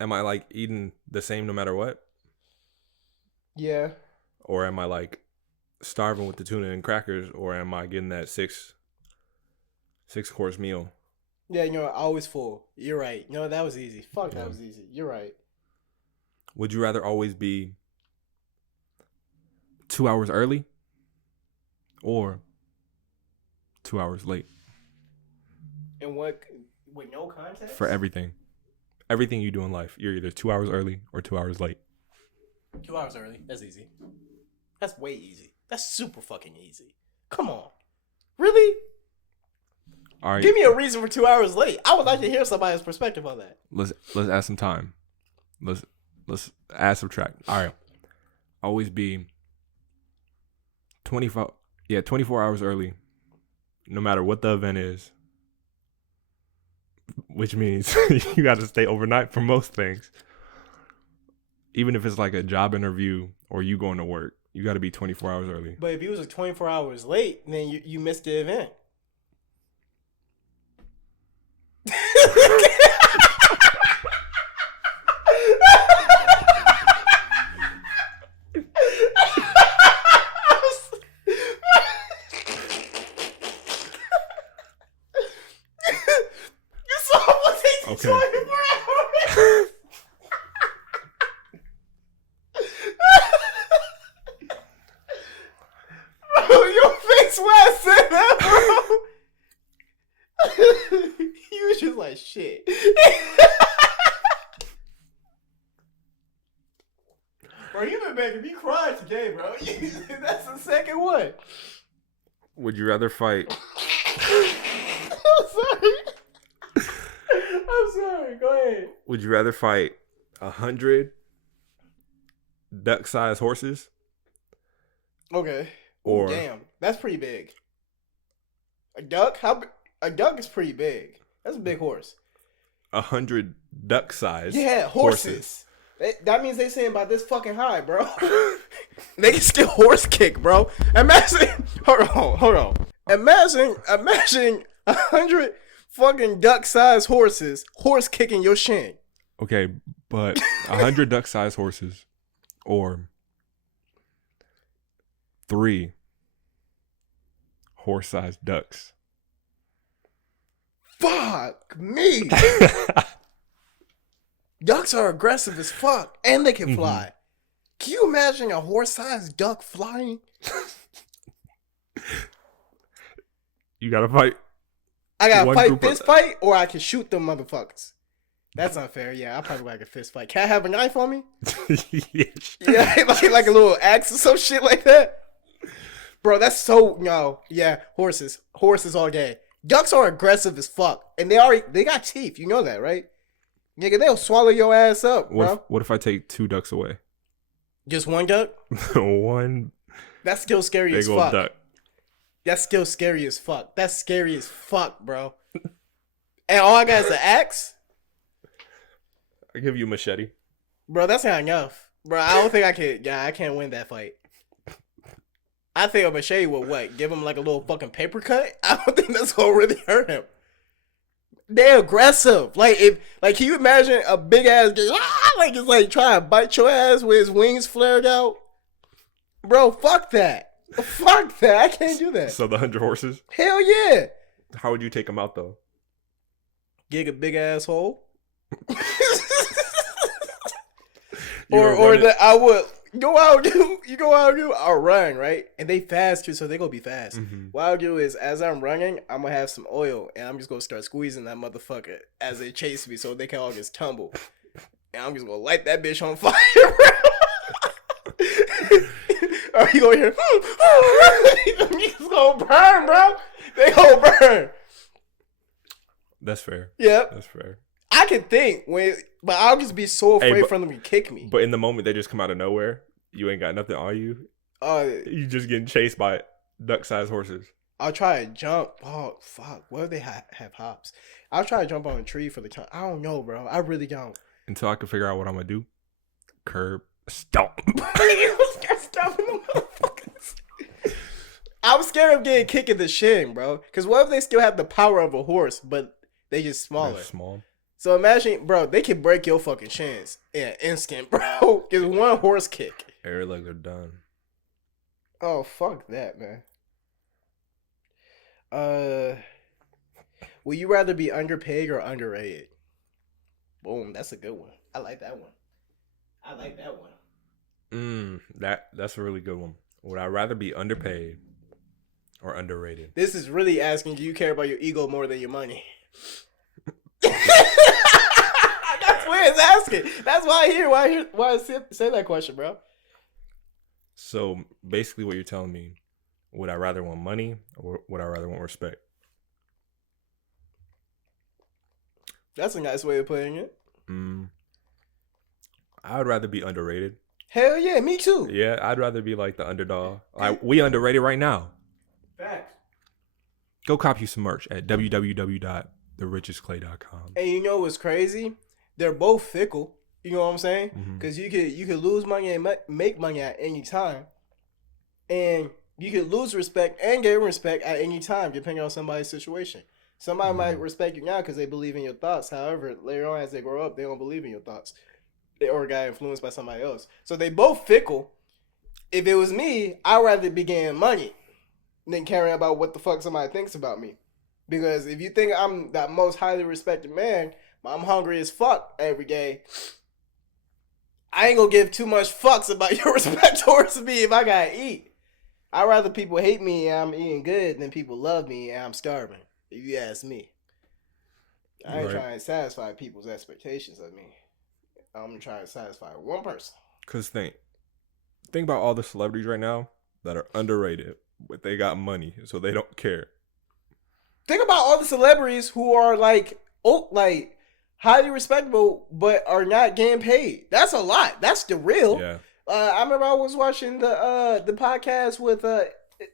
Am I like eating the same no matter what? Yeah. Or am I like starving with the tuna and crackers? Or am I getting that six course meal? Yeah, always full. You're right. That was easy. Fuck, yeah. That was easy. You're right. Would you rather always be 2 hours early or 2 hours late? And what, with no context? For everything. Everything you do in life, you're either 2 hours early or 2 hours late. 2 hours early. That's easy. That's way easy. That's super fucking easy. Come on. Really? All right. Give me a reason for 2 hours late. I would like to hear somebody's perspective on that. Let's add some time. Let's add subtract. All right. Always be 24 hours early, no matter what the event is. Which means you got to stay overnight for most things. Even if it's like a job interview or you going to work, you got to be 24 hours early. But if you was like 24 hours late, then you missed the event. Okay. Bro, your face when I said that, bro. You was just like, shit. Bro, you been making me cry today, bro. That's the second one. Would you rather fight? I'm sorry. I'm sorry. Go ahead. Would you rather fight 100 duck-sized horses? Okay. Or damn, that's pretty big. A duck? A duck is pretty big. That's a big horse. 100 duck-sized. Yeah, horses. That means they saying about this fucking high, bro. They can still horse kick, bro. Imagine. Hold on. Imagine 100 fucking duck-sized horses horse kicking your shin. Okay, but 100 duck-sized horses or 3 horse-sized ducks. Fuck me. Ducks are aggressive as fuck, and they can fly. Can you imagine a horse-sized duck flying? You gotta fight. I gotta fight fist fight, or I can shoot them motherfuckers. That's unfair. Yeah, I probably like a fist fight. Can I have a knife on me? Yeah, like a little axe or some shit like that. Bro, that's so yeah. Horses all day. Ducks are aggressive as fuck, and they got teeth. You know that, right? Nigga, they'll swallow your ass up, bro. What if I take 2 ducks away? Just one duck? One. That's still scary big as old fuck. Duck. That's still scary as fuck. That's scary as fuck, bro. And all I got is an axe? I give you a machete. Bro, that's not enough. Bro, I don't think I can. Yeah, I can't win that fight. I think a machete would what? Give him like a little fucking paper cut? I don't think that's gonna really hurt him. They're aggressive. Can you imagine a big ass guy, just like trying to bite your ass with his wings flared out? Bro, fuck that. Fuck that. I can't do that. So the 100 horses? Hell yeah. How would you take them out though? Gig a big asshole. I would go out do I'll run, right? And they fast too, so they gonna be fast. Mm-hmm. What I'll do is as I'm running, I'm gonna have some oil and I'm just gonna start squeezing that motherfucker as they chase me so they can all just tumble. and I'm just gonna light that bitch on fire, bro. Or you gonna hear, it's gonna burn, bro. They gonna burn. That's fair. Yep. That's fair. I can think but I'll just be so afraid for them to kick me. But in the moment, they just come out of nowhere. You ain't got nothing on you. You just getting chased by duck-sized horses. I'll try to jump. Oh, fuck. What if they have hops? I'll try to jump on a tree for the time. I don't know, bro. I really don't. Until I can figure out what I'm going to do. Curb. Stomp. I'm scared of getting kicked in the shin, bro. Because what if they still have the power of a horse, but they just smaller? They're small. So imagine, bro, they can break your fucking shins in an instant, bro. Just one horse kick. Air legs are done. Oh, fuck that, man. Would you rather be underpaid or underrated? Boom, that's a good one. I like that one. That's a really good one. Would I rather be underpaid or underrated? This is really asking, do you care about your ego more than your money? That's what it's asking. That's why I say that question, bro. So basically what you're telling me, would I rather want money or would I rather want respect? That's a nice way of putting it. I would rather be underrated. Hell yeah, me too. Yeah, I'd rather be like the underdog. Like, we underrated right now. Facts. Go cop you some merch at www.therichestclay.com. And you know what's crazy? They're both fickle. You know what I'm saying? Because you could lose money and make money at any time. And you could lose respect and gain respect at any time, depending on somebody's situation. Somebody might respect you now because they believe in your thoughts. However, later on as they grow up, they don't believe in your thoughts. They or got influenced by somebody else. So they both fickle. If it was me, I'd rather be getting money than caring about what the fuck somebody thinks about me. Because if you think I'm the most highly respected man, but I'm hungry as fuck every day, I ain't gonna give too much fucks about your respect towards me if I gotta eat. I'd rather people hate me and I'm eating good than people love me and I'm starving, if you ask me. I ain't trying to satisfy people's expectations of me. I'm trying to satisfy one person. Because think about all the celebrities right now that are underrated, but they got money, so they don't care. Think about all the celebrities who are like highly respectable, but are not getting paid. That's a lot. That's the real. Yeah. I remember I was watching the podcast with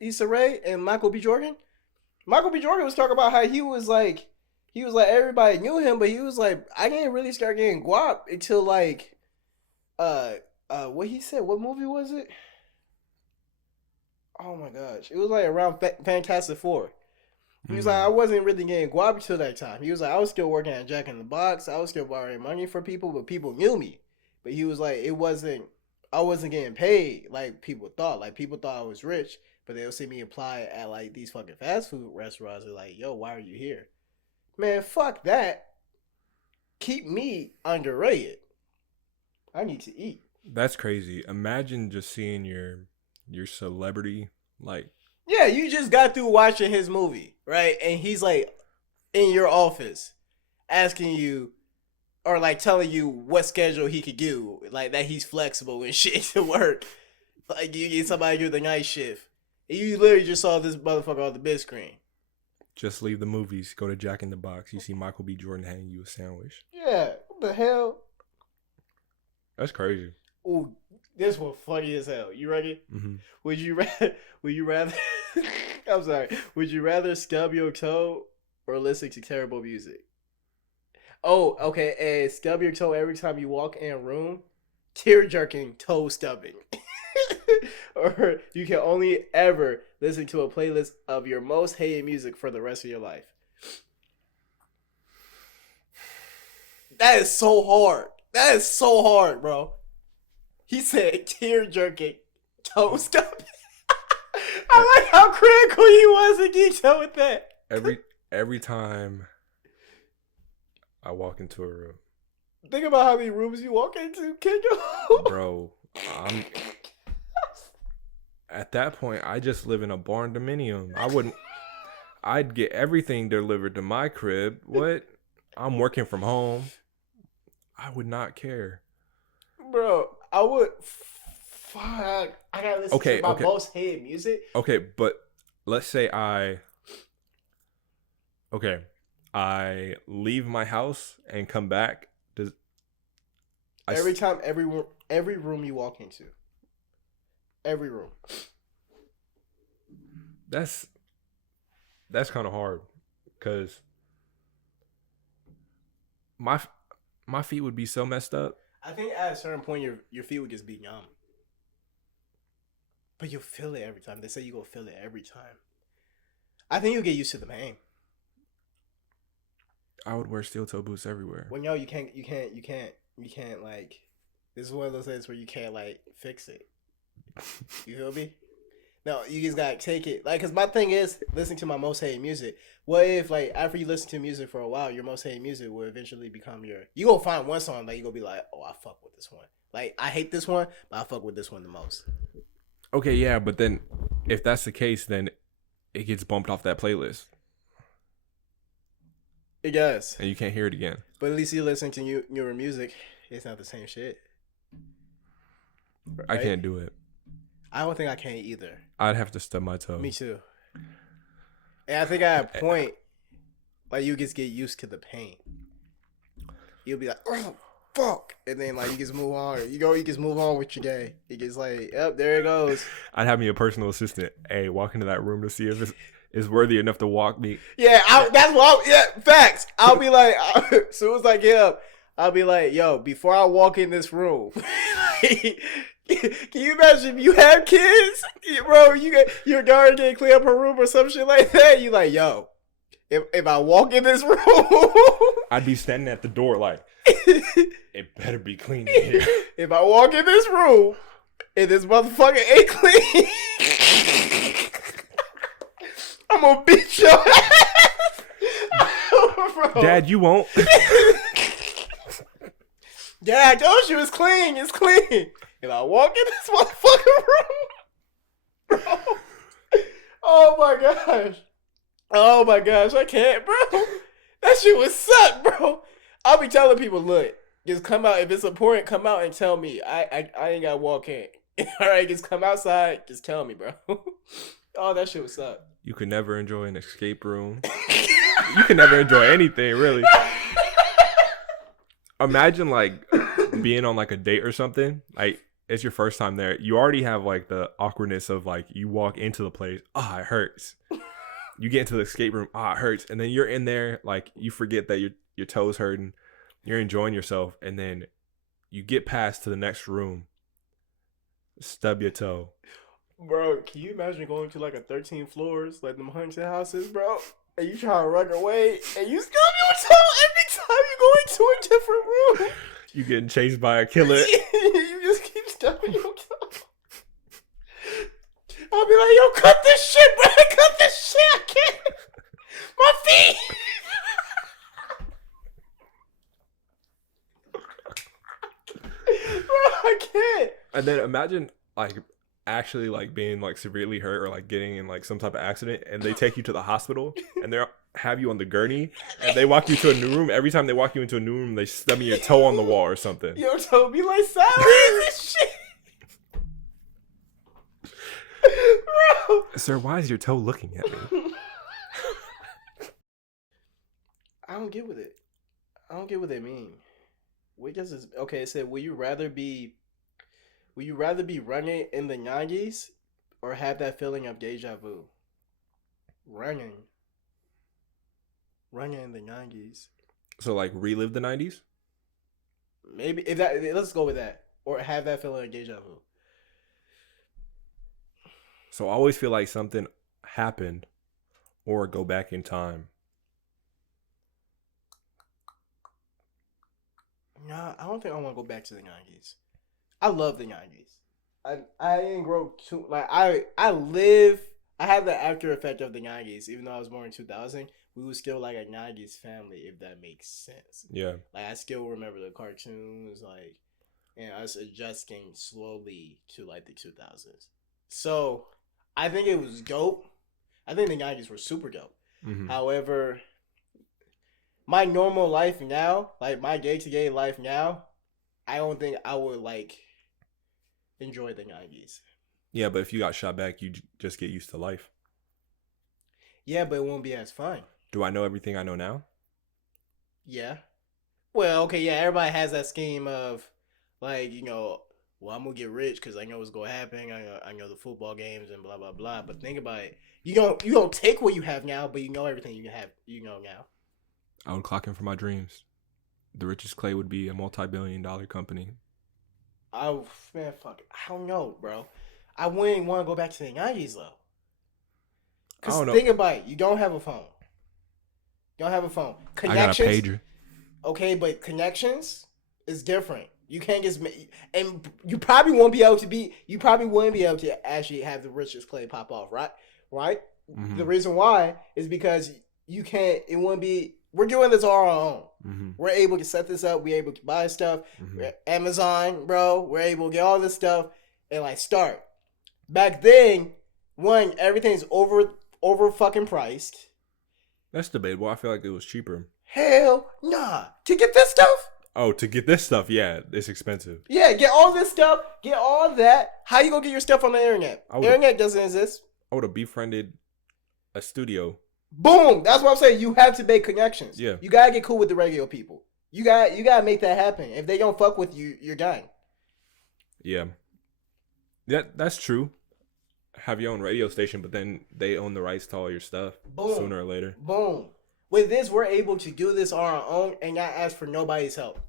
Issa Rae and Michael B. Jordan. Michael B. Jordan was talking about how he was like everybody knew him, but he was like, I didn't really start getting guap until like what he said. What movie was it? Oh my gosh, it was like around Fantastic Four. He was like, I wasn't really getting guap until that time. He was like, I was still working at Jack in the Box. I was still borrowing money from people, but people knew me. But he was like, I wasn't getting paid like people thought. Like people thought I was rich, but they'll see me apply at like these fucking fast food restaurants. They're like, yo, why are you here? Man, fuck that. Keep me underrated. I need to eat. That's crazy. Imagine just seeing your celebrity like. Yeah, you just got through watching his movie, right? And he's like in your office asking you or like telling you what schedule he could do, like that he's flexible and shit to work. Like you get somebody to do the night shift. And you literally just saw this motherfucker on the big screen. Just leave the movies, go to Jack in the Box. You see Michael B. Jordan handing you a sandwich. Yeah, what the hell? That's crazy. Ooh, this one funny as hell. You ready? Mm-hmm. Would you rather? I'm sorry. Would you rather stub your toe or listen to terrible music? Oh, okay. And stub your toe every time you walk in a room. Tear jerking, toe stubbing. Or you can only ever listen to a playlist of your most hated music for the rest of your life. That is so hard. That is so hard, bro. He said tear jerking, toe stubbing. I like how critical he was in detail with that. Every time I walk into a room. Think about how many rooms you walk into, Kendall. Bro, at that point, I just live in a barn dominium. I'd get everything delivered to my crib. What? I'm working from home. I would not care. Bro, I would. Fuck. I gotta listen to my most hated music. Okay, but let's say I leave my house and come back. Every room you walk into. Every room. That's kind of hard because my feet would be so messed up. I think at a certain point your feet would just be numb. But you'll feel it every time. They say you go feel it every time. I think you'll get used to the pain. I would wear steel toe boots everywhere. Well, no, you can't like. This is one of those things where you can't like fix it. You feel me? No, you just gotta take it. Like, cause my thing is listening to my most hated music. What if like after you listen to music for a while, your most hated music will eventually become your? You gonna find one song that you gonna be like, oh, I fuck with this one. Like I hate this one, but I fuck with this one the most. Okay, yeah, but then if that's the case, then it gets bumped off that playlist. It does. And you can't hear it again. But at least you're listening to newer music. It's not the same shit. Right? I can't do it. I don't think I can either. I'd have to stub my toe. Me too. And I think at a point, like you just get used to the pain. You'll be like, oh fuck, and then like you just move on. You just move on with your day. It gets like, yep, there it goes. I'd have me a personal assistant. Hey, walk into that room to see if it's worthy enough to walk me. Yeah, facts. I'll be like, as soon as I get up, I'll be like, yo, before I walk in this room. Can you imagine if you have kids, bro? Your daughter can clean up her room or some shit like that. You like, yo, if I walk in this room, I'd be standing at the door like, it better be clean in here. If I walk in this room and this motherfucker ain't clean, I'm gonna beat your ass. Bro. Dad, you won't. Dad, I told you it's clean. It's clean. If I walk in this motherfucking room, bro. Oh my gosh, I can't, bro. That shit would suck, bro. I'll be telling people, look, just come out. If it's important, come out and tell me. I ain't gotta walk in. All right, just come outside. Just tell me, bro. Oh, that shit would suck. You could never enjoy an escape room. You can never enjoy anything, really. Imagine like being on like a date or something. Like it's your first time there. You already have like the awkwardness of like you walk into the place. Ah, it hurts. You get into the escape room. Ah, it hurts. And then you're in there. Like you forget that your toes hurting. You're enjoying yourself. And then you get past to the next room. Stub your toe. Bro, can you imagine going to like a 13 floors, like them haunted houses, bro? And you try to run away, and you stub your toe every time you go into a different room. You getting chased by a killer. You just keep stubbing your toe. I'll be like, yo, cut this shit, bro. Cut this shit. I can't. My feet. Bro, I can't. And then imagine like actually like being like severely hurt or like getting in like some type of accident, and they take you to the hospital and they have you on the gurney and they walk you to a new room. Every time they walk you into a new room, they stub your toe on the wall or something. Your toe be like, silence this shit. Bro. Sir, why is your toe looking at me? I don't get with it. I don't get what they mean. What does this? Okay, it said, would you rather be running in the 90s or have that feeling of deja vu? Running in the 90s. So like relive the 90s? Maybe if that. Let's go with that. Or have that feeling of deja vu. So I always feel like something happened or go back in time. Nah, I don't think I want to go back to the 90s. I love the 90s. I didn't grow too like I have the after effect of the 90s. Even though I was born in 2000, we were still like a 90s family, if that makes sense. Yeah. Like I still remember the cartoons, like, and us adjusting slowly to like the 2000s. So I think it was dope. I think the 90s were super dope. Mm-hmm. However, my normal life now, like my day-to-day life now, I don't think I would like enjoy the 90s. Yeah, but if you got shot back, you just get used to life. Yeah, but it won't be as fun. Do I know everything I know now? Yeah. Well, okay, yeah, everybody has that scheme of, like, well, I'm gonna get rich because I know what's gonna happen. I know the football games and blah blah blah. But think about it. You don't take what you have now, but you know everything you have. Now. I would clock in for my dreams. The Richest Clay would be a multi-billion-dollar company. Oh man, fuck it. I don't know, bro. I wouldn't want to go back to the 90s though. Cause think about it. You don't have a phone. You don't have a phone. Connections. I got a pager. Okay, but connections is different. You can't just and you probably won't be able to be. You probably wouldn't be able to actually have the Richest Clay pop off, right? Right. Mm-hmm. The reason why is because you can't. It wouldn't be. We're doing this all on our own. Mm-hmm. We're able to set this up. We're able to buy stuff. Mm-hmm. We're Amazon, bro. We're able to get all this stuff and like start. Back then, everything's over fucking priced. That's debatable. I feel like it was cheaper. Hell nah. To get this stuff? Oh, to get this stuff, yeah, it's expensive. Yeah, get all this stuff, get all that. How you gonna get your stuff on the internet? Internet doesn't exist. I would have befriended a studio. Boom! That's what I'm saying. You have to make connections. Yeah. You gotta get cool with the radio people. You gotta make that happen. If they don't fuck with you, you're done. Yeah. That's true. Have your own radio station, but then they own the rights to all your stuff. Boom. Sooner or later. Boom. With this, we're able to do this on our own and not ask for nobody's help.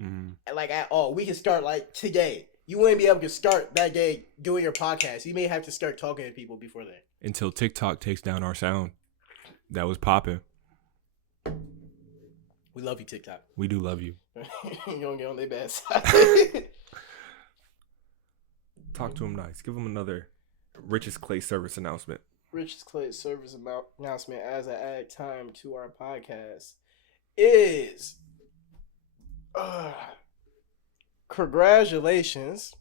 Mm-hmm. Like at all. We can start like today. You wouldn't be able to start that day doing your podcast. You may have to start talking to people before then. Until TikTok takes down our sound. That was popping. We love you, TikTok. We do love you. You don't get on their bad side. Talk to him nice. Give him another Richest Clay service announcement. Richest Clay service announcement as I add time to our podcast is congratulations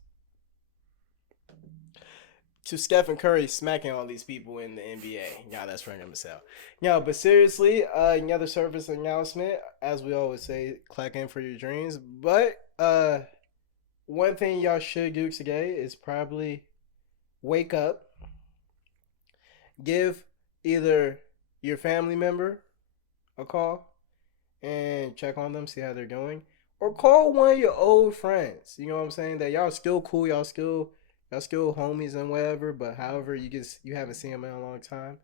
to Stephen Curry smacking all these people in the NBA. Yeah, that's right, himself. Yeah, but seriously, another service announcement. As we always say, clack in for your dreams. But one thing y'all should do today is probably wake up, give either your family member a call and check on them, see how they're doing, or call one of your old friends. You know what I'm saying? That y'all still cool, y'all still homies and whatever, but however you haven't seen them in a long time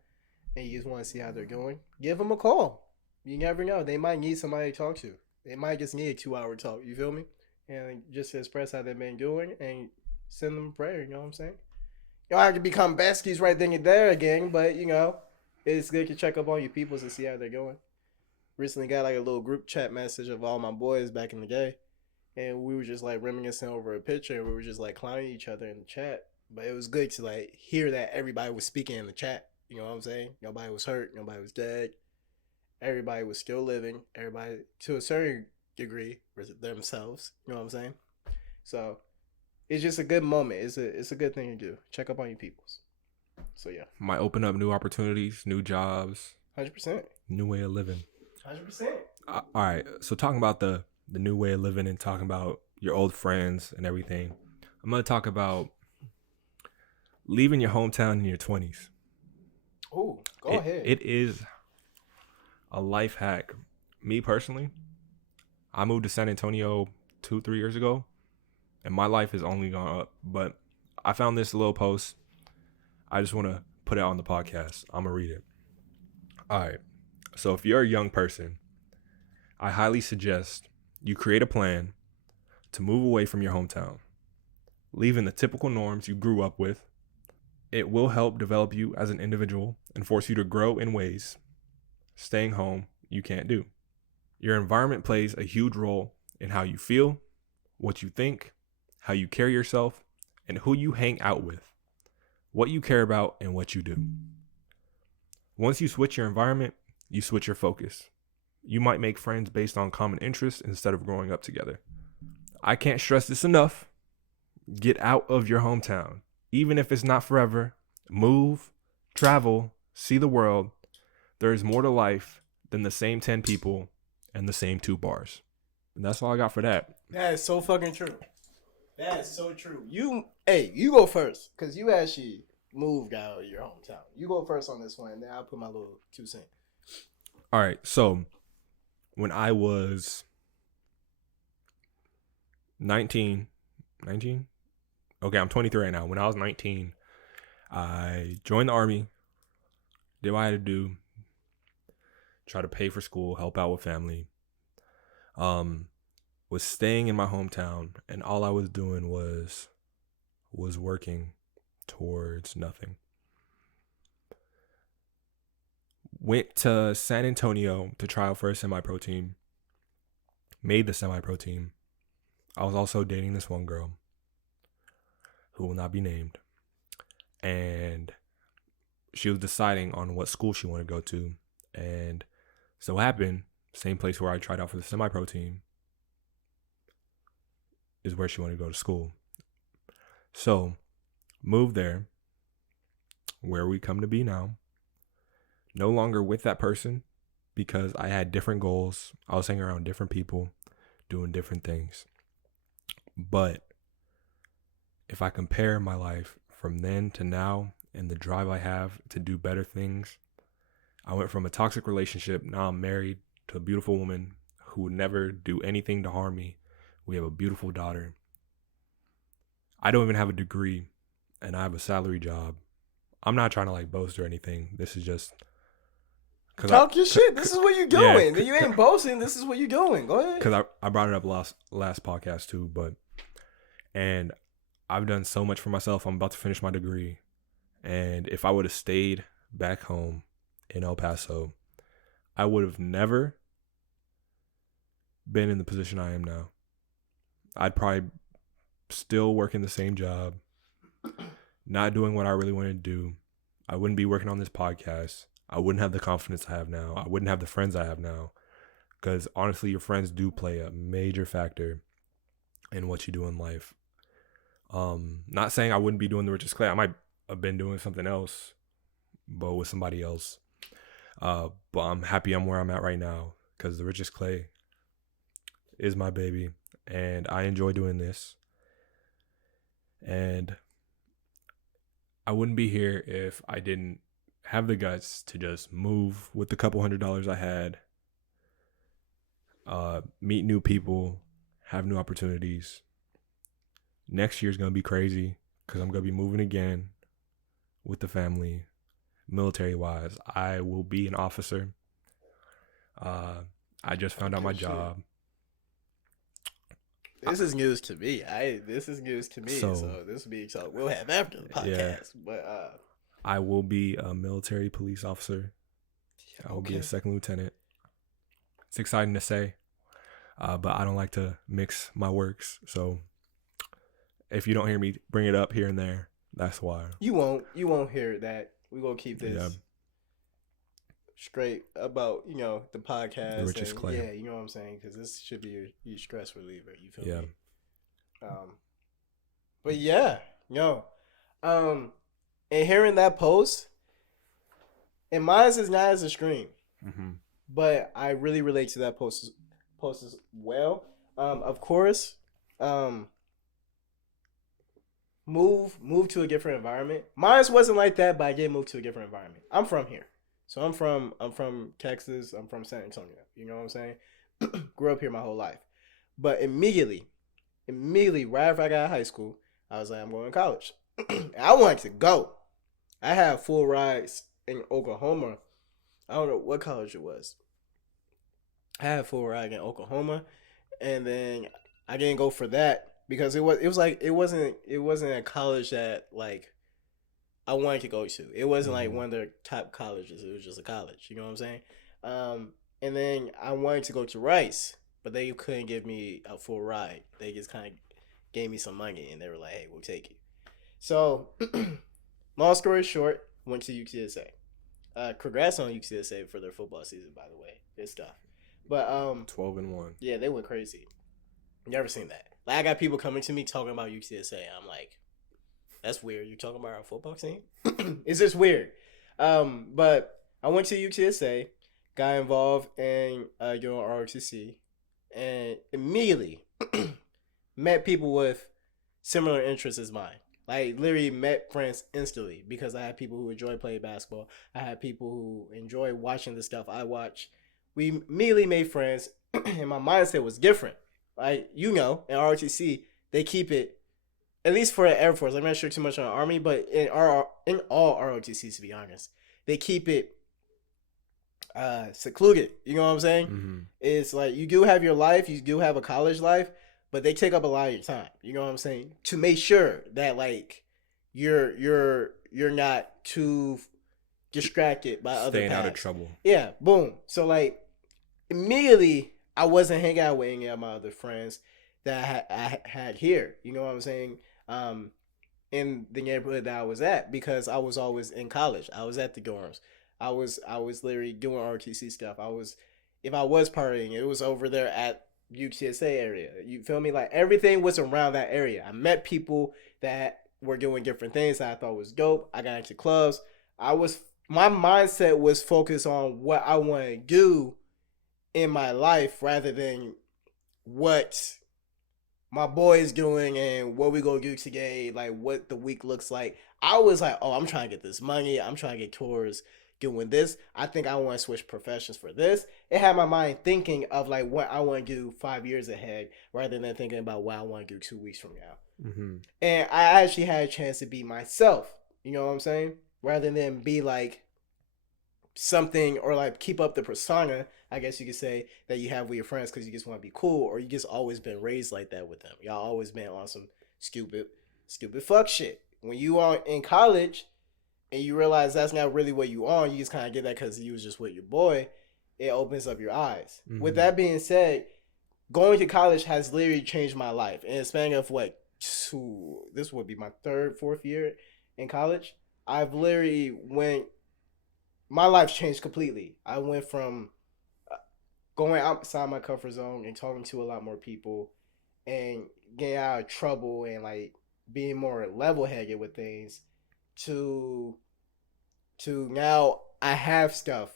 and you just want to see how they're going. Give them a call. You never know. They might need somebody to talk to. They might just need a 2-hour talk. You feel me? And just to express how they've been doing and send them a prayer. You know what I'm saying? Y'all have to become besties right then and there again, but it's good to check up on your peoples and see how they're going. Recently got like a little group chat message of all my boys back in the day, and we were just like reminiscing over a picture, and we were just like clowning each other in the chat. But it was good to like hear that everybody was speaking in the chat. You know what I'm saying? Nobody was hurt, nobody was dead. Everybody was still living. Everybody, to a certain degree, was themselves. You know what I'm saying? So it's just a good moment. It's a good thing to do. Check up on your peoples. So yeah. Might open up new opportunities, new jobs. 100%. New way of living. 100%. All right. So talking about the new way of living and talking about your old friends and everything, I'm going to talk about leaving your hometown in your 20s. Oh, go ahead. It is a life hack. Me personally, I moved to San Antonio 2-3 years ago, and my life has only gone up. But I found this little post. I just want to put it on the podcast. I'm going to read it. All right. So if you're a young person, I highly suggest you create a plan to move away from your hometown, leaving the typical norms you grew up with. It will help develop you as an individual and force you to grow in ways staying home you can't do. Your environment plays a huge role in how you feel, what you think, how you carry yourself, and who you hang out with, what you care about, and what you do. Once you switch your environment, you switch your focus. You might make friends based on common interests instead of growing up together. I can't stress this enough. Get out of your hometown. Even if it's not forever, move, travel, see the world. There is more to life than the same 10 people and the same 2 bars. And that's all I got for that. That is so fucking true. That is so true. You go first, because you actually moved out of your hometown. You go first on this one, and then I'll put my little 2 cents. All right. So when I was 19, okay, I'm 23 right now. When I was 19, I joined the Army, did what I had to do, try to pay for school, help out with family. Was staying in my hometown, and all I was doing was working towards nothing. Went to San Antonio to try out for a semi-pro team. Made the semi-pro team. I was also dating this one girl who will not be named. And she was deciding on what school she wanted to go to. And so happened, same place where I tried out for the semi-pro team is where she wanted to go to school. So moved there, where we come to be now. No longer with that person because I had different goals. I was hanging around different people, doing different things. But if I compare my life from then to now and the drive I have to do better things, I went from a toxic relationship. Now I'm married to a beautiful woman who would never do anything to harm me. We have a beautiful daughter. I don't even have a degree and I have a salary job. I'm not trying to like boast or anything. This is just... Talk your shit. This is where you're going. Yeah, you ain't boasting. This is where you're going. Go ahead. Because I brought it up last podcast too, and I've done so much for myself. I'm about to finish my degree, and if I would have stayed back home in El Paso, I would have never been in the position I am now. I'd probably still working the same job, not doing what I really wanted to do. I wouldn't be working on this podcast. I wouldn't have the confidence I have now. I wouldn't have the friends I have now. Because honestly, your friends do play a major factor in what you do in life. Not saying I wouldn't be doing the Richest Clay. I might have been doing something else, but with somebody else. But I'm happy I'm where I'm at right now. Because the Richest Clay is my baby. And I enjoy doing this. And I wouldn't be here if I didn't have the guts to just move with the couple $100s I had, meet new people, have new opportunities. Next year's going to be crazy because I'm going to be moving again with the family, military-wise. I will be an officer. I just found out my job. This is news to me. So this will be so we'll have after the podcast. Yeah. But I will be a military police officer. I will be a second lieutenant. It's exciting to say, but I don't like to mix my works. So if you don't hear me bring it up here and there, that's why. You won't hear that. We're going to keep this straight about, the podcast. The Richest Clay. Yeah, you know what I'm saying? Because this should be your stress reliever. You feel me? But yeah, and hearing that post, and mine is not as extreme, but I really relate to that post as well. Of course, move to a different environment. Mine wasn't like that, but I did move to a different environment. I'm from here, so I'm from Texas. I'm from San Antonio. You know what I'm saying? Grew up here my whole life, but immediately, right after I got out of high school, I was like, I'm going to college. I wanted to go. I had full rides in Oklahoma. I don't know what college it was. I had full ride in Oklahoma, and then I didn't go for that because it wasn't a college that like I wanted to go to. It wasn't like one of the top colleges. It was just a college. You know what I'm saying? And then I wanted to go to Rice, but they couldn't give me a full ride. They just kind of gave me some money, and they were like, "Hey, we'll take you." So, long story short, went to UTSA. Congrats on UTSA for their football season, by the way. Good stuff. But 12-1. Yeah, they went crazy. Never seen that. Like, I got people coming to me talking about UTSA. I'm like, that's weird. You talking about our football team? It's just weird. But I went to UTSA, got involved in doing ROTC, and immediately met people with similar interests as mine. Like literally met friends instantly because I had people who enjoy playing basketball. I had people who enjoy watching the stuff I watch. We immediately made friends, and my mindset was different. Like in ROTC they keep it, at least for the Air Force. I'm not sure too much on the Army, but in all ROTCs, to be honest, they keep it secluded. You know what I'm saying? Mm-hmm. It's like you do have your life, you do have a college life, but they take up a lot of your time. You know what I'm saying? To make sure that like you're not too distracted by other staying paths. out of trouble. Yeah, boom. So like immediately I wasn't hanging out with any of my other friends that I had here. You know what I'm saying? In the neighborhood that I was at, because I was always in college. I was at the dorms. I was literally doing RTC stuff. If I was partying, it was over there at UTSA area. You feel me? Like everything was around that area. I met people that were doing different things that I thought was dope. I got into clubs. My mindset was focused on what I want to do in my life rather than what my boy is doing and what we gonna do today, like what the week looks like. I was like, oh, I'm trying to get this money. I'm trying to get towards doing this. I think I want to switch professions for this. It had my mind thinking of like what I want to do 5 years ahead rather than thinking about what I want to do 2 weeks from now. Mm-hmm. And I actually had a chance to be myself. You know what I'm saying? Rather than be like something or like keep up the persona, I guess you could say, that you have with your friends because you just want to be cool, or you just always been raised like that with them. Y'all always been on some stupid fuck shit. When you are in college and you realize that's not really what you on, you just kind of get that because you was just with your boy, it opens up your eyes. Mm-hmm. With that being said, going to college has literally changed my life. And it's spanning of what, this would be my 3rd, 4th year in college. I've literally my life changed completely. I went from going outside my comfort zone and talking to a lot more people and getting out of trouble and like being more level-headed with things to now I have stuff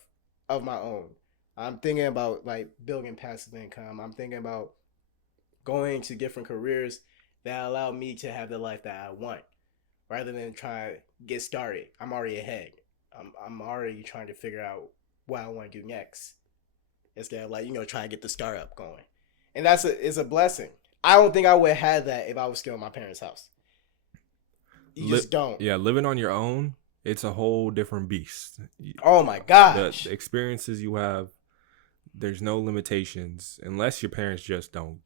of my own. I'm thinking about like building passive income. I'm thinking about going to different careers that allow me to have the life that I want rather than try to get started. I'm already ahead. I'm already trying to figure out what I want to do next. Instead of like, trying to get the startup going. And it's a blessing. I don't think I would have had that if I was still in my parents' house. You just don't. Yeah, living on your own, it's a whole different beast. Oh my gosh. The experiences you have, there's no limitations unless your parents just don't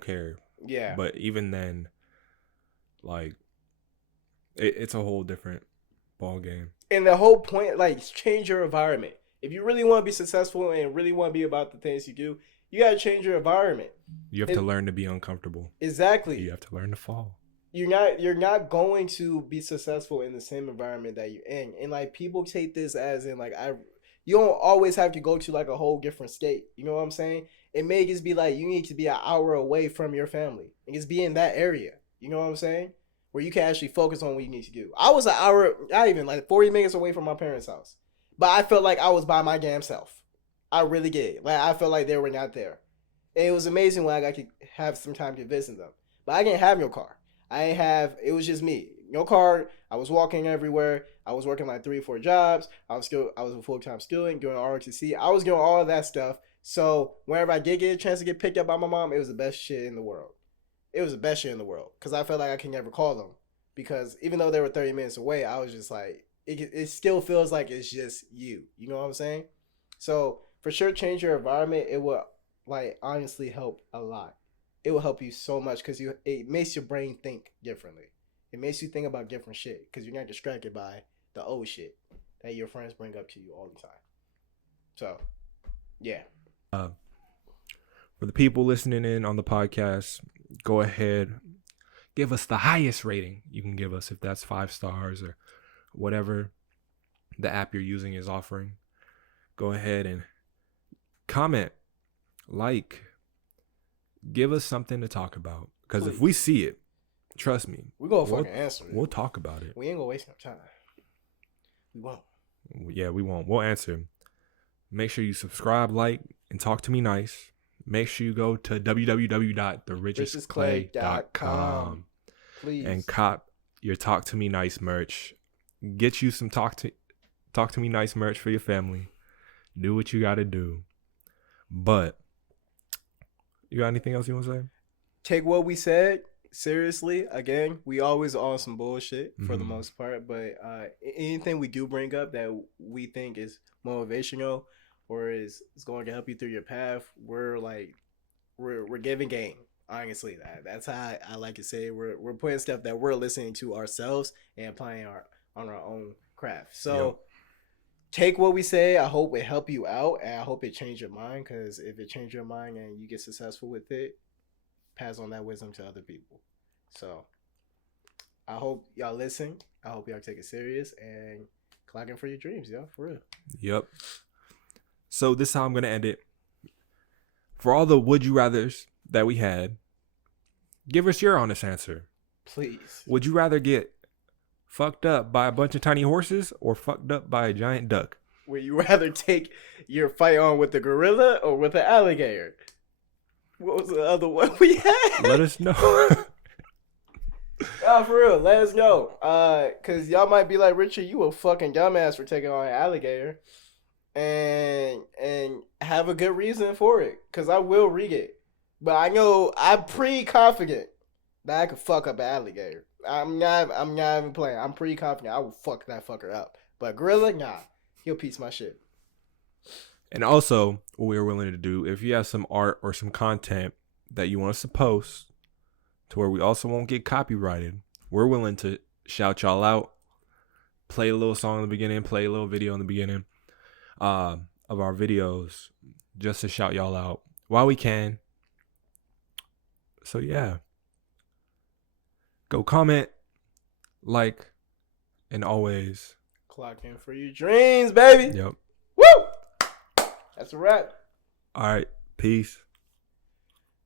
care. Yeah. But even then, like, it's a whole different ball game. And the whole point, like, change your environment. If you really want to be successful and really want to be about the things you do, you got to change your environment. You have to learn to be uncomfortable. Exactly. You have to learn to fall. You're not going to be successful in the same environment that you're in. And like people take this as in like you don't always have to go to like a whole different state. You know what I'm saying? It may just be like you need to be an hour away from your family and just be in that area. You know what I'm saying? Where you can actually focus on what you need to do. I was an hour, not even like 40 minutes away from my parents' house. But I felt like I was by my damn self. I really did. Like I felt like they were not there. And it was amazing when I got to have some time to visit them. But I didn't have no car. It was just me. No car. I was walking everywhere. I was working like 3 or 4 jobs. I was a full-time student doing ROTC. I was doing all of that stuff. So whenever I did get a chance to get picked up by my mom, it was the best shit in the world. It was the best shit in the world. Because I felt like I could never call them. Because even though they were 30 minutes away, I was just like, it still feels like it's just you. You know what I'm saying? So for sure, change your environment. It will like honestly help a lot. It will help you so much because it makes your brain think differently. It makes you think about different shit because you're not distracted by the old shit that your friends bring up to you all the time. So, yeah. For the people listening in on the podcast, go ahead, give us the highest rating you can give us, if that's 5 stars or whatever the app you're using is offering. Go ahead and comment, like, give us something to talk about. Because if we see it, trust me, we're going to fucking answer it. We'll talk about it. We ain't going to waste no time. We won't. Yeah, we won't. We'll answer. Make sure you subscribe, like, and talk to me nice. Make sure you go to www.richestclay.com Please. and cop your Talk to Me Nice merch. Get you some Talk to Me Nice merch for your family. Do what you got to do. But you got anything else you want to say? Take what we said seriously. Again, we always on some bullshit for the most part, but anything we do bring up that we think is motivational or is going to help you through your path, we're giving game. Honestly, that's how I like to say. We're putting stuff that we're listening to ourselves and applying on our own craft. So take what we say. I hope it help you out, and I hope it change your mind. Because if it change your mind and you get successful with it, pass on that wisdom to other people. So I hope y'all listen. I hope y'all take it serious and clocking for your dreams, yo, for real. Yep. So this is how I'm gonna end it. For all the would you rathers that we had, give us your honest answer. Please. Would you rather get fucked up by a bunch of tiny horses or fucked up by a giant duck? Would you rather take your fight on with the gorilla or with the alligator? What was the other one we had? Let us know. Oh, for real, let us know. Cause y'all might be like, Richard, you a fucking dumbass for taking on an alligator. And have a good reason for it. Cause I will read it. But I know I'm pretty confident that I could fuck up an alligator. I'm not even playing. I'm pretty confident I will fuck that fucker up. But gorilla, nah. He'll piece my shit. And also, what we're willing to do, if you have some art or some content that you want us to post to where we also won't get copyrighted, we're willing to shout y'all out, play a little song in the beginning, play a little video in the beginning of our videos just to shout y'all out while we can. So yeah, go comment, like, and always clock in for your dreams, baby. Yep. Woo! That's a wrap. All right. Peace.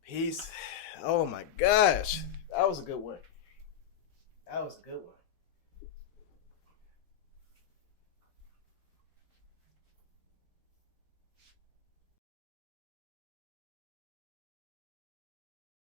Peace. Oh my gosh. That was a good one.